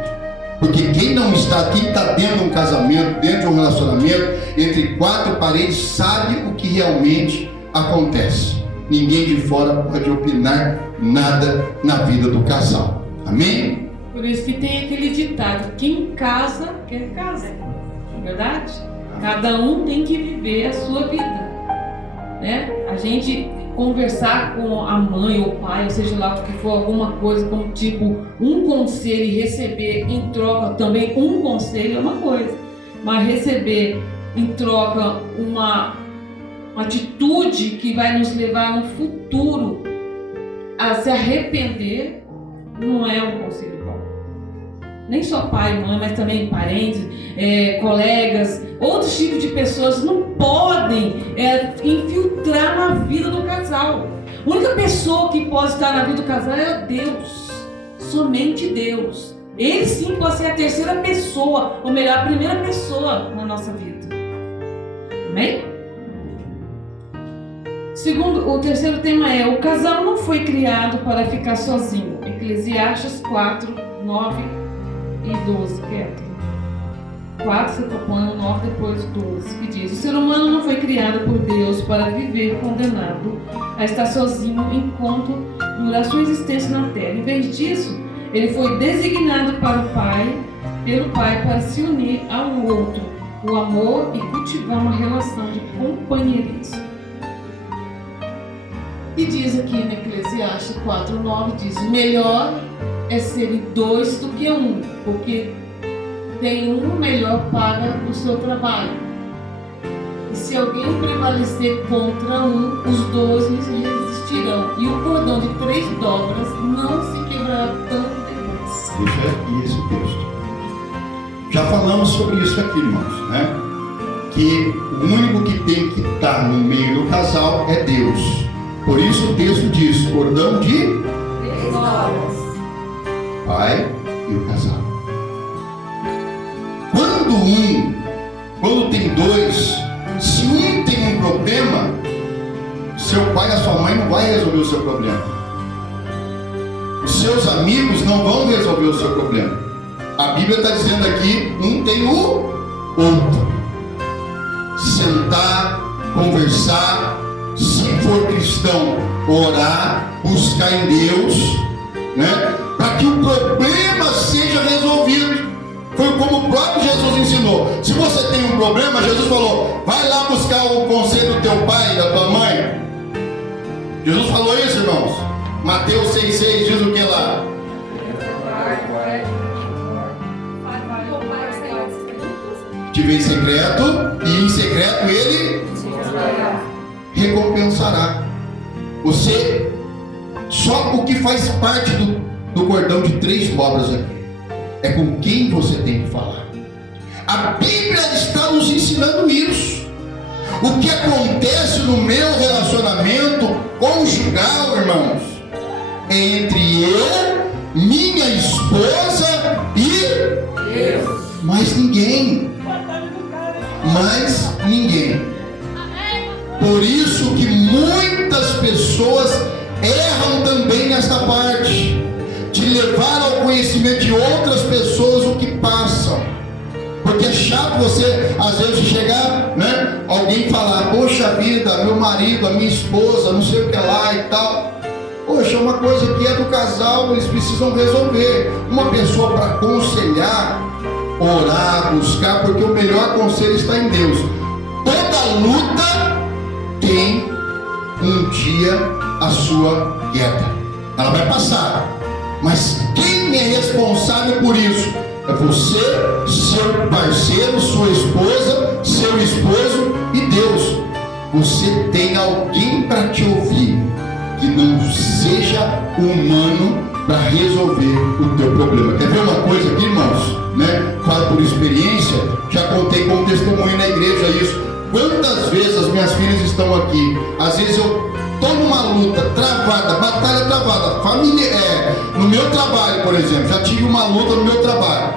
Porque quem não está, quem está dentro de um casamento, dentro de um relacionamento, entre 4 paredes, sabe o que realmente acontece. Ninguém de fora pode opinar nada na vida do casal. Amém? Por isso que tem aquele ditado, quem casa, quer casa. Não é verdade? Cada um tem que viver a sua vida. Né? A gente conversar com a mãe ou o pai, ou seja lá o que for, alguma coisa como tipo um conselho e receber em troca também um conselho é uma coisa, mas receber em troca uma atitude que vai nos levar no futuro a se arrepender não é um conselho bom. Nem só pai e mãe, mas também parentes, colegas, outros tipos de pessoas não podem infiltrar na vida do casal. A única pessoa que pode estar na vida do casal é Deus, somente Deus. Ele sim pode ser a terceira pessoa, ou melhor, a primeira pessoa na nossa vida. Amém? Segundo, o terceiro tema é: o casal não foi criado para ficar sozinho. Eclesiastes 4, 9 e 12, quieto. 4 você propõe o 9, depois 12, que diz: o ser humano não foi criado por Deus para viver condenado a estar sozinho enquanto durar sua existência na terra. Em vez disso, ele foi designado pelo Pai para se unir ao outro, o amor, e cultivar uma relação de companheirismo. E diz aqui no Eclesiastes 4:9, diz: melhor é serem 2 do que 1, porque tem um melhor paga o seu trabalho. E se alguém prevalecer contra um, os 2 lhes resistirão, e o cordão de 3 dobras não se quebrará tão depressa. Deixa aqui esse texto. Já falamos sobre isso aqui, irmãos, né? Que o único que tem que estar no meio do casal é Deus. Por isso o texto diz: cordão de 3 dobras. pai e o casal. Quando tem 2, se um tem um problema, seu pai e a sua mãe não vai resolver o seu problema. Os seus amigos não vão resolver o seu problema. A Bíblia está dizendo aqui: um tem o outro. Sentar, conversar, se for cristão, orar, buscar em Deus, né? Para que o problema seja resolvido. Foi como o próprio Jesus ensinou. Se você tem um problema, Jesus falou: vai lá buscar o conselho do teu pai e da tua mãe. Jesus falou isso, irmãos. Mateus 6,6 diz o que lá? Te vê em secreto, e em secreto ele recompensará. Você, só o que faz parte do cordão de 3 dobras aqui é com quem você tem que falar. A Bíblia está nos ensinando isso. O que acontece no meu relacionamento conjugal, irmãos, é entre eu, minha esposa e Deus. Mais ninguém. Mais ninguém. Por isso que muitas pessoas erram também nesta parte, de levar ao conhecimento de outras pessoas o que passam. Porque é chato você, às vezes, chegar, né, alguém falar: poxa vida, meu marido, a minha esposa, não sei o que lá e tal. Poxa, uma coisa que é do casal, eles precisam resolver. Uma pessoa para aconselhar, orar, buscar, porque o melhor conselho está em Deus. Toda luta tem um dia a sua queda. Ela vai passar. Mas quem é responsável por isso? É você, seu parceiro, sua esposa, seu esposo e Deus. Você tem alguém para te ouvir que não seja humano para resolver o teu problema. Quer ver uma coisa aqui, irmãos? Falo por experiência, já contei como testemunho na igreja isso. Quantas vezes as minhas filhas estão aqui? Às vezes eu estou numa luta travada, batalha travada, no meu trabalho, por exemplo, já tive uma luta no meu trabalho,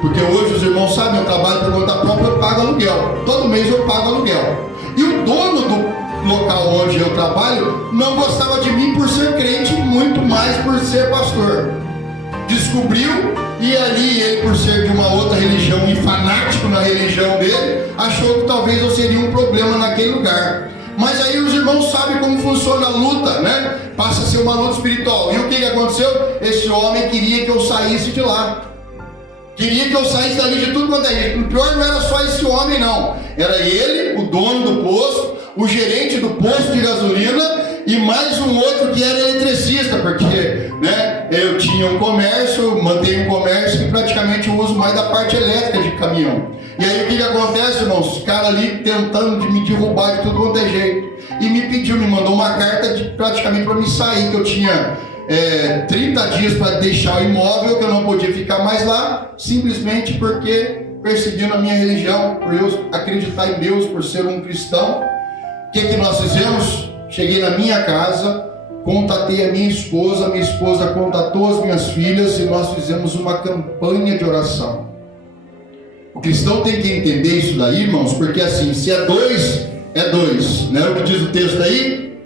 porque hoje os irmãos sabem, eu trabalho por conta própria, eu pago aluguel, todo mês eu pago aluguel, e o dono do local onde eu trabalho não gostava de mim por ser crente, muito mais por ser pastor. Descobriu, e ali ele, por ser de uma outra religião e fanático na religião dele, achou que talvez eu seria um problema naquele lugar. Mas aí os irmãos sabem como funciona a luta, passa a ser uma luta espiritual. E o que aconteceu? Esse homem queria que eu saísse de lá, queria que eu saísse dali de tudo quanto é gente. O pior não era só esse homem, não. Era ele, o dono do posto, o gerente do posto de gasolina e mais um outro que era eletricista, porque eu tinha um comércio, mantenho um comércio e praticamente eu uso mais da parte elétrica de caminhão. E aí o que acontece, irmãos? Os caras ali tentando me derrubar de tudo quanto é jeito. E me mandou uma carta praticamente para me sair, que eu tinha 30 dias para deixar o imóvel, que eu não podia ficar mais lá, simplesmente porque perseguindo a minha religião, por eu acreditar em Deus, por ser um cristão. O que nós fizemos? Cheguei na minha casa, contatei a minha esposa contatou as minhas filhas e nós fizemos uma campanha de oração. O cristão tem que entender isso daí, irmãos, porque assim, se é dois, não é o que diz o texto aí?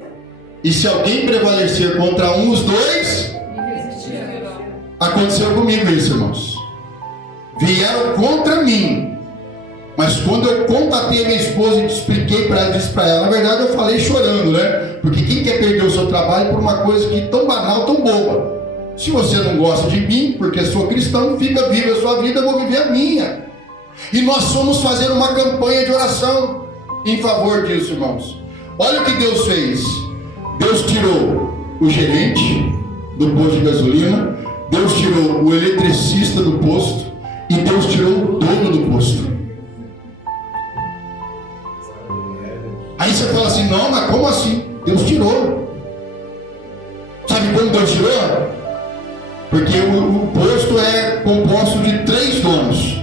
E se alguém prevalecer contra um, os dois, aconteceu comigo isso, irmãos. Vieram contra mim. Mas quando eu contatei a minha esposa e expliquei para ela, disse para ela, na verdade eu falei chorando, porque quem quer perder o seu trabalho por uma coisa que tão banal, tão boba? Se você não gosta de mim, porque sou cristão, vive a sua vida, eu vou viver a minha. E nós fomos fazer uma campanha de oração em favor disso, irmãos. Olha o que Deus fez. Deus tirou o gerente do posto de gasolina, Deus tirou o eletricista do posto e Deus tirou o dono do posto. Aí você fala assim, não, mas como assim? Deus tirou. Sabe como Deus tirou? Porque o posto é composto de 3 donos.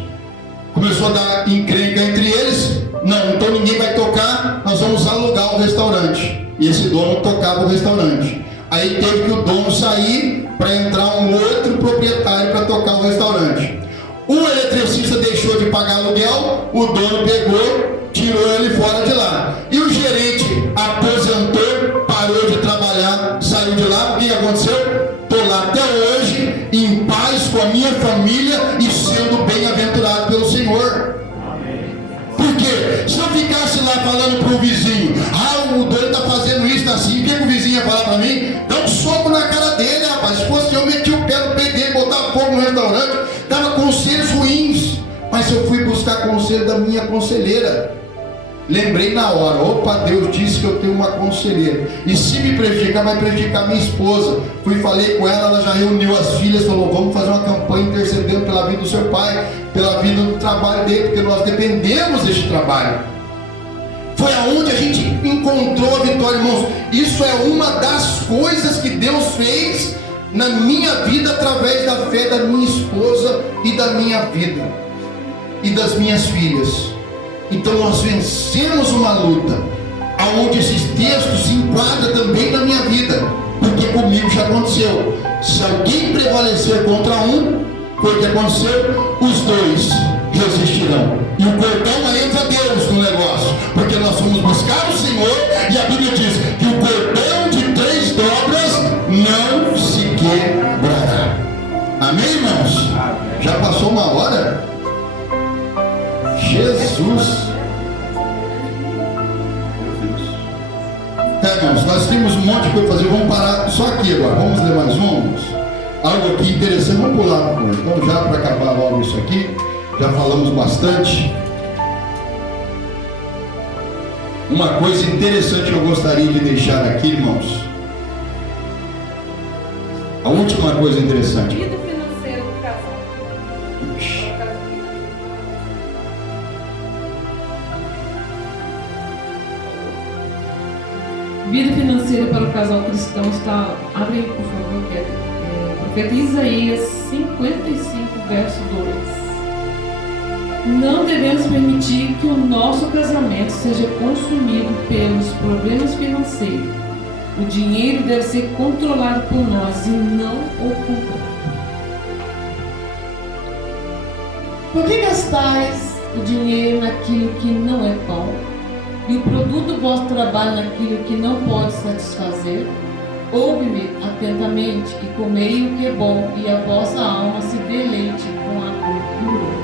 Começou a dar encrenca entre eles. Não, então ninguém vai tocar, nós vamos alugar o restaurante. E esse dono tocava o restaurante. Aí teve que o dono sair para entrar um outro proprietário para tocar o restaurante. O eletricista deixou de pagar aluguel, o dono pegou, tirou ele fora de lá. E o gerente aposentou, parou de trabalhar, saiu de lá. O que aconteceu? Estou lá até hoje, em paz com a minha família e sendo bem-aventurado pelo Senhor. Por quê? Se eu ficasse lá falando para o vizinho, o dono está fazendo isso, está assim, o que o vizinho ia falar para mim? Dá um soco na cara dele, rapaz. Se fosse eu, meti o pé no peito dele, botava fogo no restaurante, dava conselhos ruins. Mas eu fui buscar conselho da minha conselheira. Lembrei na hora, opa, Deus disse que eu tenho uma conselheira. E se me prejudicar, vai prejudicar minha esposa. Falei com ela, ela já reuniu as filhas, falou, vamos fazer uma campanha intercedendo pela vida do seu pai, pela vida do trabalho dele, porque nós dependemos deste trabalho. Foi aonde a gente encontrou a vitória, irmãos. Isso é uma das coisas que Deus fez na minha vida, através da fé da minha esposa e da minha vida e das minhas filhas. Então nós vencemos uma luta, aonde esses textos se enquadram também na minha vida, porque comigo já aconteceu. Se alguém prevalecer contra um, foi o que aconteceu, os dois resistirão. E o cordão aí entra Deus no negócio, porque nós fomos buscar o Senhor, e a Bíblia diz que o cordão de 3 dobras não se quebrará. Amém, irmãos? Já passou uma hora? Jesus. Irmãos, nós temos um monte de coisa para fazer. Vamos parar só aqui agora. Vamos ler mais um. Algo aqui interessante. Vamos pular, então, já para acabar logo isso aqui. já falamos bastante. Uma coisa interessante que eu gostaria de deixar aqui, irmãos. A última coisa interessante. Vida financeira do casal. Vida financeira para o casal cristão está... Abre aí, por favor, que é profeta Isaías 55, verso 2. Não devemos permitir que o nosso casamento seja consumido pelos problemas financeiros. O dinheiro deve ser controlado por nós e não o contrário. Por que gastais o dinheiro naquilo que não é pão, e o produto do vosso trabalho naquilo que não pode satisfazer? Ouve-me atentamente e comei o que é bom, e a vossa alma se deleite com a gordura.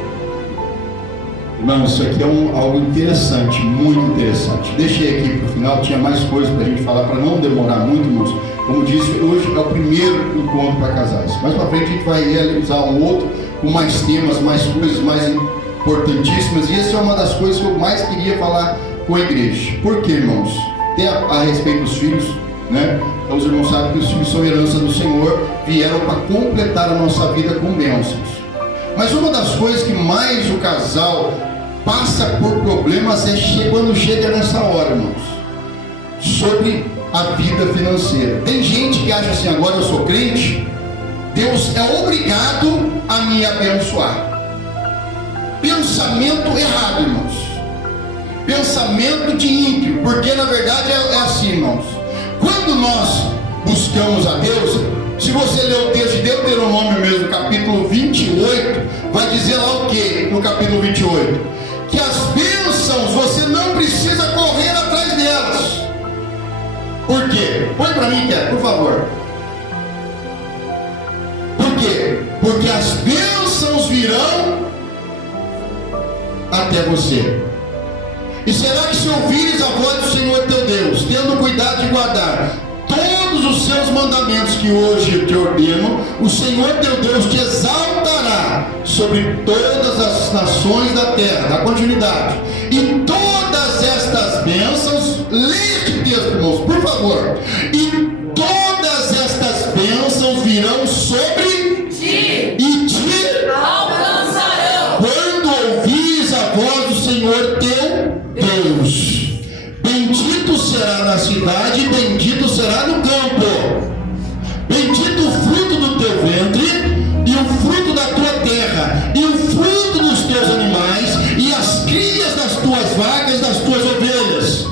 Irmão, isso aqui é algo interessante, muito interessante. Deixei aqui para o final, tinha mais coisas para a gente falar, para não demorar muito, irmãos. Como disse, hoje é o primeiro encontro para casais. Mais para frente a gente vai realizar um outro com mais temas, mais coisas mais importantíssimas. E essa é uma das coisas que eu mais queria falar com a igreja. Por quê, irmãos? Até a respeito dos filhos, né? Então os irmãos sabem que os filhos são herança do Senhor, vieram para completar a nossa vida com bênçãos. Mas uma das coisas que mais o casal passa por problemas é quando chega nessa hora, irmãos, sobre a vida financeira. Tem gente que acha assim: agora eu sou crente, Deus é obrigado a me abençoar. Pensamento errado, irmãos. Pensamento de ímpio, porque na verdade é assim, irmãos. Quando nós buscamos a Deus, se você ler o texto de Deuteronômio mesmo, capítulo 28, vai dizer lá o que no capítulo 28? Que as bênçãos você não precisa correr atrás delas. Por quê? Põe para mim, Kéia, por favor. Por quê? Porque as bênçãos virão até você. E será que se ouvires a voz do Senhor teu Deus, tendo cuidado de guardar todos os seus mandamentos que hoje eu te ordeno, o Senhor teu Deus te exaltará sobre todas as nações da terra, da continuidade, e todas estas bênçãos, leia este texto, irmãos, por favor, e todas estas bênçãos virão sobre ti e te alcançarão quando ouvires a voz do Senhor teu Deus. Bendito será na cidade, bendito será no campo. Bendito o fruto do teu ventre, e o fruto da tua terra, e o fruto dos teus animais, e as crias das tuas vacas, das tuas ovelhas.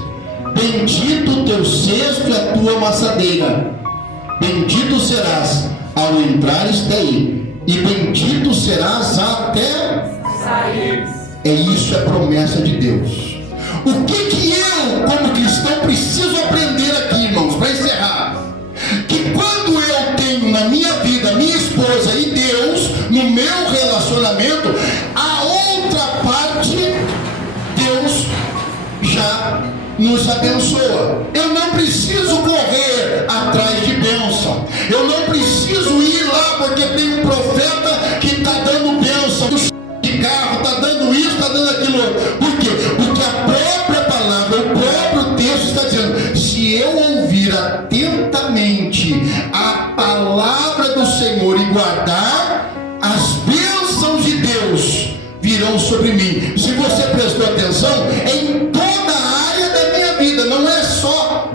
Bendito o teu cesto e a tua maçadeira. Bendito serás ao entrares daí, e bendito serás até sair. É isso, é promessa de Deus. O que eu, como cristão, preciso aprender aqui, irmãos, para encerrar? Que quando eu tenho na minha vida minha esposa e Deus, no meu relacionamento, a outra parte, Deus já nos abençoa. Eu não preciso correr atrás de bênção. Eu não preciso ir lá porque tem um profeta que está dando bênção de carro, está dando isso, está dando aquilo. Por quê? Porque a própria palavra, o próprio texto está dizendo: se eu ouvir atentamente a palavra do Senhor e guardar, as bênçãos de Deus virão sobre mim. Se você prestou atenção, é em toda a área da minha vida, não é só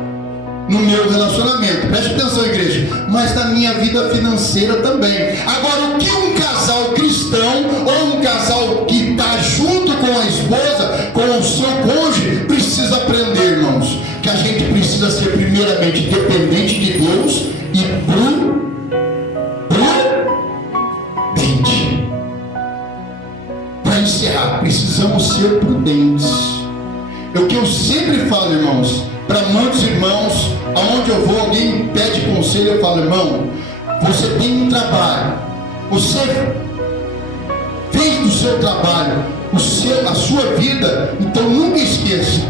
no meu relacionamento, preste atenção, igreja, mas na minha vida financeira também. Agora, o que um casal cristão ou um casal que está junto com a esposa, com o seu cônjuge, precisa aprender, irmãos? Que a gente precisa ser primeiramente dependente de Deus e prudente. Para encerrar, precisamos ser prudentes. É o que eu sempre falo, irmãos, para muitos irmãos, aonde eu vou, alguém me pede conselho, eu falo: irmão, você tem um trabalho, você fez do seu trabalho a sua vida, então nunca esqueça,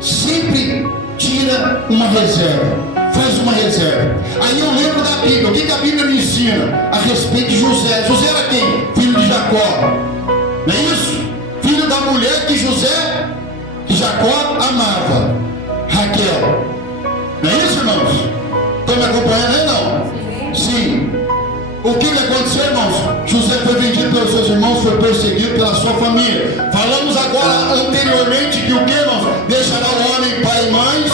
sempre tira uma reserva, faz uma reserva. Aí eu lembro da Bíblia, o que a Bíblia me ensina a respeito de José? José era quem? Filho de Jacó. Não é isso? Filho da mulher que Jacó amava, Raquel. Não é isso, irmãos? Estão me acompanhando aí, não? Sim. O que aconteceu, irmãos? José foi vendido pelos seus irmãos, foi perseguido pela sua família. Falamos agora anteriormente que o que, irmãos? Deixará o homem pai e mãe,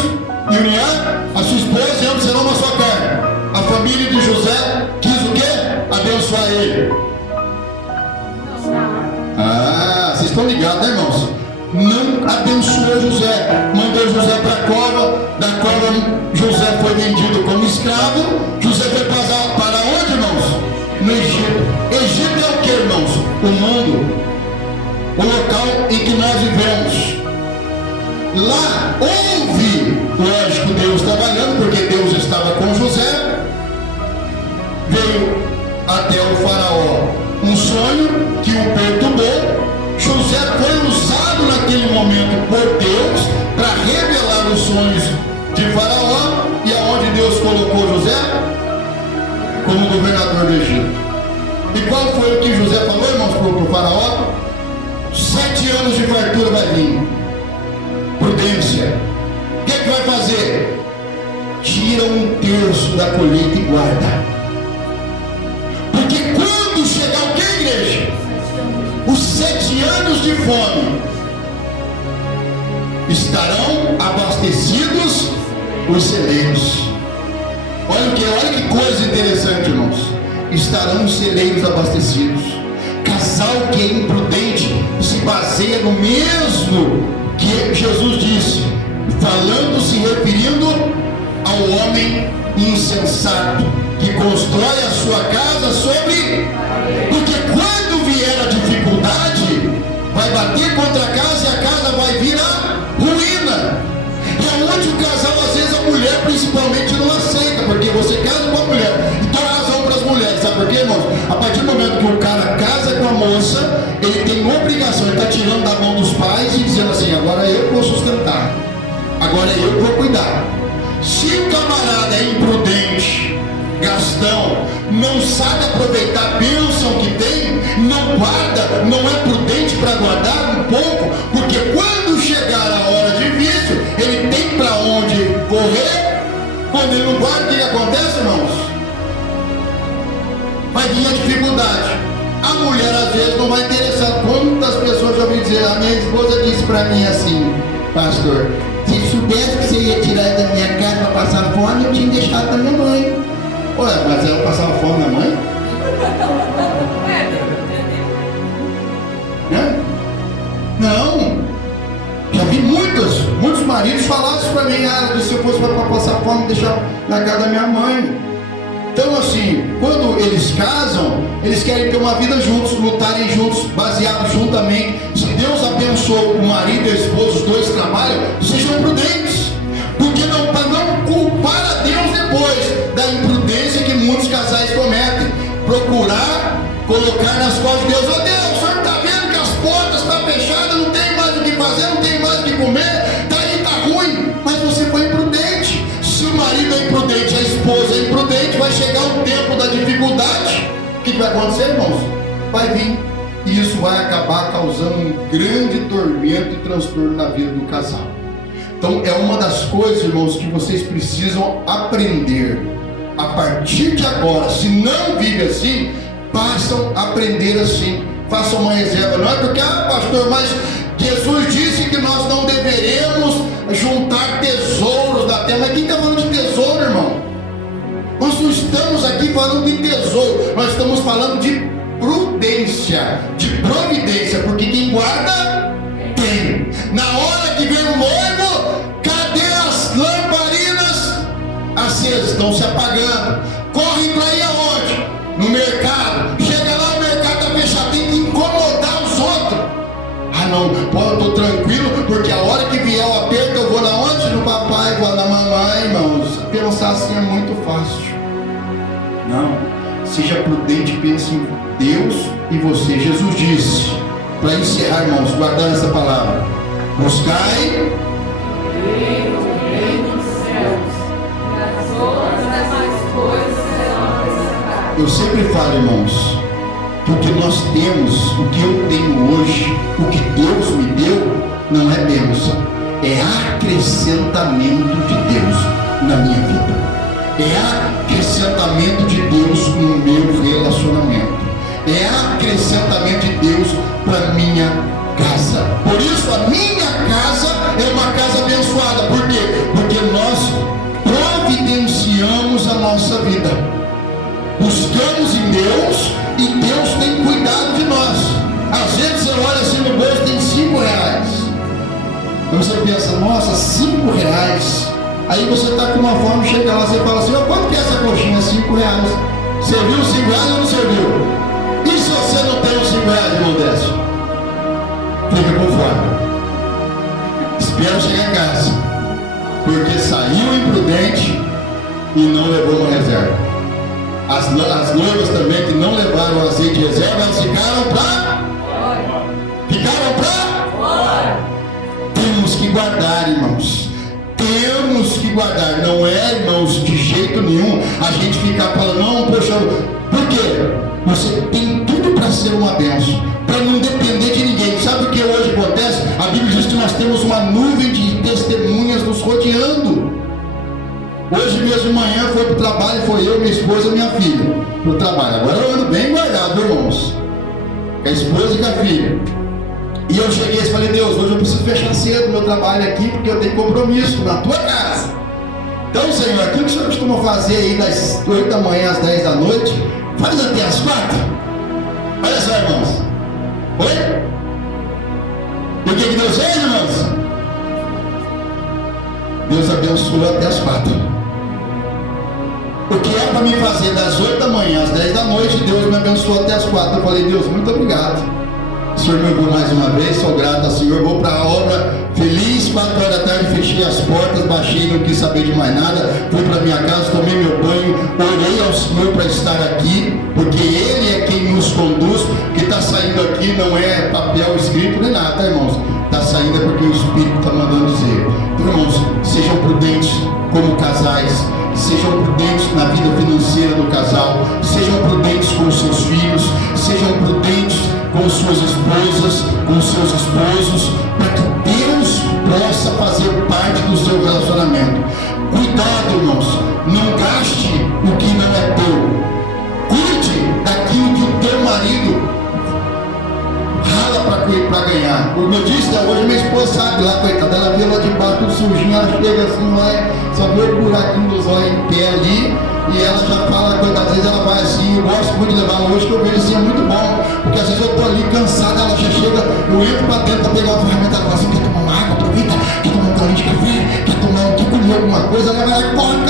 e unirá a sua esposa, e ambos serão uma só carne. A família de José quis o quê? Abençoar ele. Vocês estão ligados, né, irmãos? Não abençoou José, mandou José para a cova. Da cova José foi vendido como escravo. José foi para onde, irmãos? No Egito. Egito é o que, irmãos? O mundo, o local em que nós vivemos. Lá houve, lógico, Deus trabalhando, porque Deus estava com José. Veio até o faraó um sonho que o perturbou. José foi usado naquele momento por Deus para revelar os sonhos de faraó. E aonde Deus colocou José? Como governador do Egito. E qual foi o que José falou, irmãos, para o faraó? 7 anos de fartura vai vir. Prudência. O que vai fazer? Tira 1/3 da colheita e guarda. Porque quando chegar o que, igreja? Os 7 anos de fome, estarão abastecidos os celeiros. Olha que coisa interessante, irmãos. Estarão os celeiros abastecidos. Casal que é imprudente se baseia no mesmo que Jesus disse, se referindo ao homem insensato que constrói a sua casa sobre. Porque quando vier a dificuldade, vai bater contra a casa e a casa vai vir a ruína. E aonde o casal, às vezes a mulher principalmente não aceita, porque você casa com a mulher. Então razão para as mulheres, sabe por quê, irmãos? A partir do momento que o cara casa com a moça, ele tem obrigação, ele está tirando da mão dos pais e dizendo assim: agora eu vou sustentar, agora eu vou cuidar. Se o camarada é imprudente, gastão, não sabe aproveitar a bênção que tem, não guarda, não é prudente para guardar um pouco, porque quando chegar a hora difícil, ele tem para onde correr. Quando ele não guarda, o que acontece, irmãos? Vai vir a dificuldade. A mulher às vezes não vai interessar. Quantas pessoas já ouviram dizer? A minha esposa disse para mim assim: pastor, se soubesse que você ia tirar da minha casa para passar fome, eu tinha deixado da minha mãe. Ué, mas ela passava fome na mãe? Né? Não. Já vi muitos maridos falar isso para mim: se eu fosse para passar fome, deixar na casa da minha mãe. Então assim, quando eles casam, eles querem ter uma vida juntos, lutarem juntos, baseados juntamente. Se Deus abençoou o marido e a esposa, os dois trabalham, sejam prudentes. Porque não, para não culpar a Deus depois da imprudência que muitos casais cometem. Procurar colocar nas costas de Deus: ó Deus, o senhor está vendo que as portas estão fechadas, não tem mais o que fazer, não tem mais o que comer, daí está ruim, mas você foi imprudente. Se o marido é imprudente, a esposa é imprudente, vai chegar o tempo da dificuldade. O que vai acontecer, irmãos? Vai vir, e isso vai acabar causando um grande tormento e transtorno na vida do casal. Então é uma das coisas, irmãos, que vocês precisam aprender a partir de agora. Se não vive assim, passam a aprender assim. Façam uma reserva. Não é porque, pastor, mas Jesus disse que nós não deveremos juntar tesouros da terra. Mas quem está falando de tesouro, irmão? Nós não estamos aqui falando de tesouro, nós estamos falando de prudência, de providência, porque quem guarda tem. Na hora que vem o noivo, cadê as lamparinas acesas? Estão se apagando. Corre para ir aonde? No mercado. Chega lá, o mercado está fechado, tem que incomodar os outros. Não, eu estou tranquilo, porque a hora que vier o aperto, eu vou na onde? No papai, vou na mamãe, irmãos. Pensar assim é muito fácil. Não, seja prudente, pense em Deus e você. Jesus disse, para encerrar, irmãos, guardando essa palavra: buscai o reino dos céus, e as outras demais coisas serão acrescentadas. Eu sempre falo, irmãos, que o que nós temos, o que eu tenho hoje, o que Deus me deu, não é bênção, é acrescentamento de Deus na minha vida, é acrescentamento de Deus no meu relacionamento, é acrescentamento de Deus para minha casa. Por isso a minha casa é uma casa abençoada. Por quê? Porque nós providenciamos a nossa vida, buscamos em Deus e Deus tem cuidado de nós. Às vezes você olha assim no bolso, tem R$5. Então você pensa, nossa, R$5. Aí você está com uma fome, chega lá, você fala assim, quanto que é essa coxinha? R$5. Serviu R$5 ou não serviu? E se você não tem os R$5, irmão Décio? Fica com fome. Espera chegar em casa, porque saiu imprudente e não levou uma reserva. As noivas também que não levaram o azeite de reserva, elas ficaram para Temos que guardar, irmãos. Temos que guardar. Não é, irmãos, de jeito nenhum a gente ficar falando, não, poxa, por quê? Você tem tudo para ser uma bênção, para não depender de ninguém. Sabe o que hoje acontece? A Bíblia diz que nós temos uma nuvem de testemunhas nos rodeando. Hoje mesmo de manhã foi para o trabalho, foi eu, minha esposa e minha filha para o trabalho. Agora eu ando bem guardado, irmãos, com a esposa e com a filha. E eu cheguei e falei, Deus, hoje eu preciso fechar cedo o meu trabalho aqui, porque eu tenho compromisso na tua casa. Então, Senhor, aquilo que o Senhor costuma fazer aí das 8 da manhã às 10 da noite, faz até às 4. Olha só, irmãos. Oi? E o que Deus fez, irmãos? Deus abençoou até às 4. O que é para mim fazer das 8 da manhã às 10 da noite, Deus me abençoou até às 4. Eu falei, Deus, muito obrigado. O Senhor me ouviu mais uma vez, sou grato ao Senhor. Vou para a obra feliz, 4 horas da tarde, fechei as portas, baixei, não quis saber de mais nada. Fui para minha casa, tomei meu banho, orei ao Senhor para estar aqui, porque Ele é quem nos conduz. O que está saindo aqui não é papel escrito nem nada, tá, irmãos? Está saindo é porque o Espírito está mandando dizer. Então, irmãos, sejam prudentes como casais, sejam prudentes na vida financeira do casal, sejam prudentes com os seus filhos, sejam prudentes com suas esposas, com seus esposos, para que Deus possa fazer parte do seu relacionamento. Cuidado, irmãos, não gaste o que não é teu. Cuide daquilo que o teu marido rala para ganhar. Como eu disse, hoje minha esposa sabe lá, coitada, ela vê lá de baixo tudo sujinho, ela chega assim lá, só vê o buraquinho dos olhos em pé ali, e ela já fala, coitada, às vezes ela vai assim, eu gosto muito de levar ela hoje, que eu vejo assim, é muito bom, porque às vezes eu tô ali cansado, ela já chega, eu entro para dentro para pegar uma ferramenta, ela fala assim, quer tomar uma água, aproveita, quer tomar um galinho de café, quer comer alguma coisa, ela vai lá e come.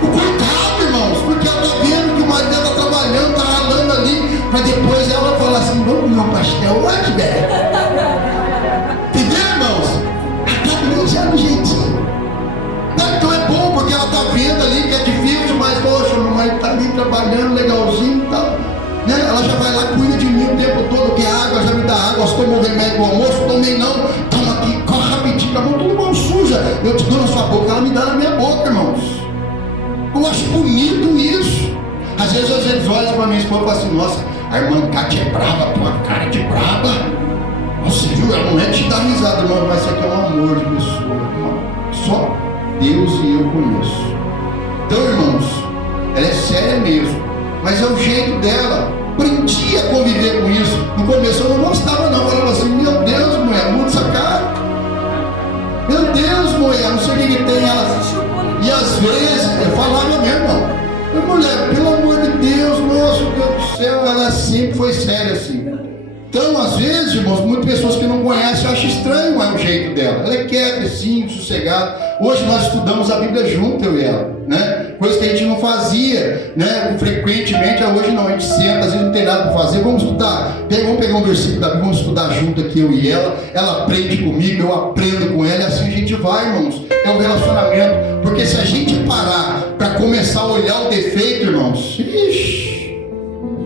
Cuidado, irmãos, porque ela está vendo que o marido dela está trabalhando, está ralando ali, para depois ela falar assim, vamos comer um pastel hoje, velho? Entendeu, irmãos? Ela está já no jeitinho. Então é bom, porque ela está vendo ali que é difícil, mas poxa, meu marido está ali trabalhando legalzinho e tal, né? Ela já vai lá, cuida de mim o tempo todo, que água, já me dá água, se tomou remédio do almoço, tomei não, toma aqui, corre rapidinho, com a mão toda mão suja, eu te dou na sua boca, ela me dá na minha boca, irmãos. Eu acho bonito isso. Às vezes eles olham para minha esposa e falam assim, nossa, a irmã Cátia é brava, tua cara de brava. Nossa, viu? Ela não é te dar risada, irmão, mas isso aqui é um amor de pessoa, irmão. Só Deus e eu conheço. Então, irmãos, ela é séria mesmo, mas é o jeito dela. Aprendi a conviver com isso. No começo eu não gostava, não. Eu falava assim, meu Deus, mulher, muda essa cara. Meu Deus, mulher, não sei o que tem. Ela... E às vezes, eu falava mesmo, ó, mulher, pelo amor de Deus, nossa, Deus do céu, ela sempre foi séria assim. Então, às vezes, irmãos, muitas pessoas que não conhecem acham estranho o jeito dela. Ela é quieta, simples, sossegada. Hoje nós estudamos a Bíblia junto, eu e ela, né? Coisa que a gente não fazia, né? Frequentemente, hoje não, a gente senta, às vezes não tem nada para fazer, vamos estudar. Vamos pegar um versículo da Bíblia, vamos estudar junto aqui, eu e ela aprende comigo, eu aprendo com ela, e assim a gente vai, irmãos. É um relacionamento, porque se a gente parar para começar a olhar o defeito, irmãos,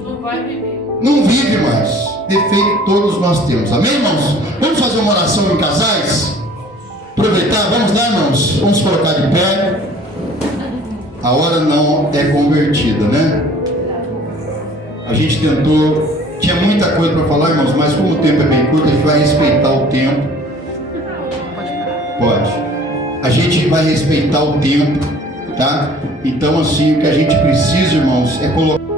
não vai viver. Não vive mais. Defeito todos nós temos, amém, irmãos? Vamos fazer uma oração em casais? Aproveitar, vamos lá, irmãos? Vamos colocar de pé. A hora não é convertida, né? A gente tentou, tinha muita coisa para falar, irmãos, mas como o tempo é bem curto, a gente vai respeitar o tempo. Pode. A gente vai respeitar o tempo, tá? Então, assim, o que a gente precisa, irmãos, é colocar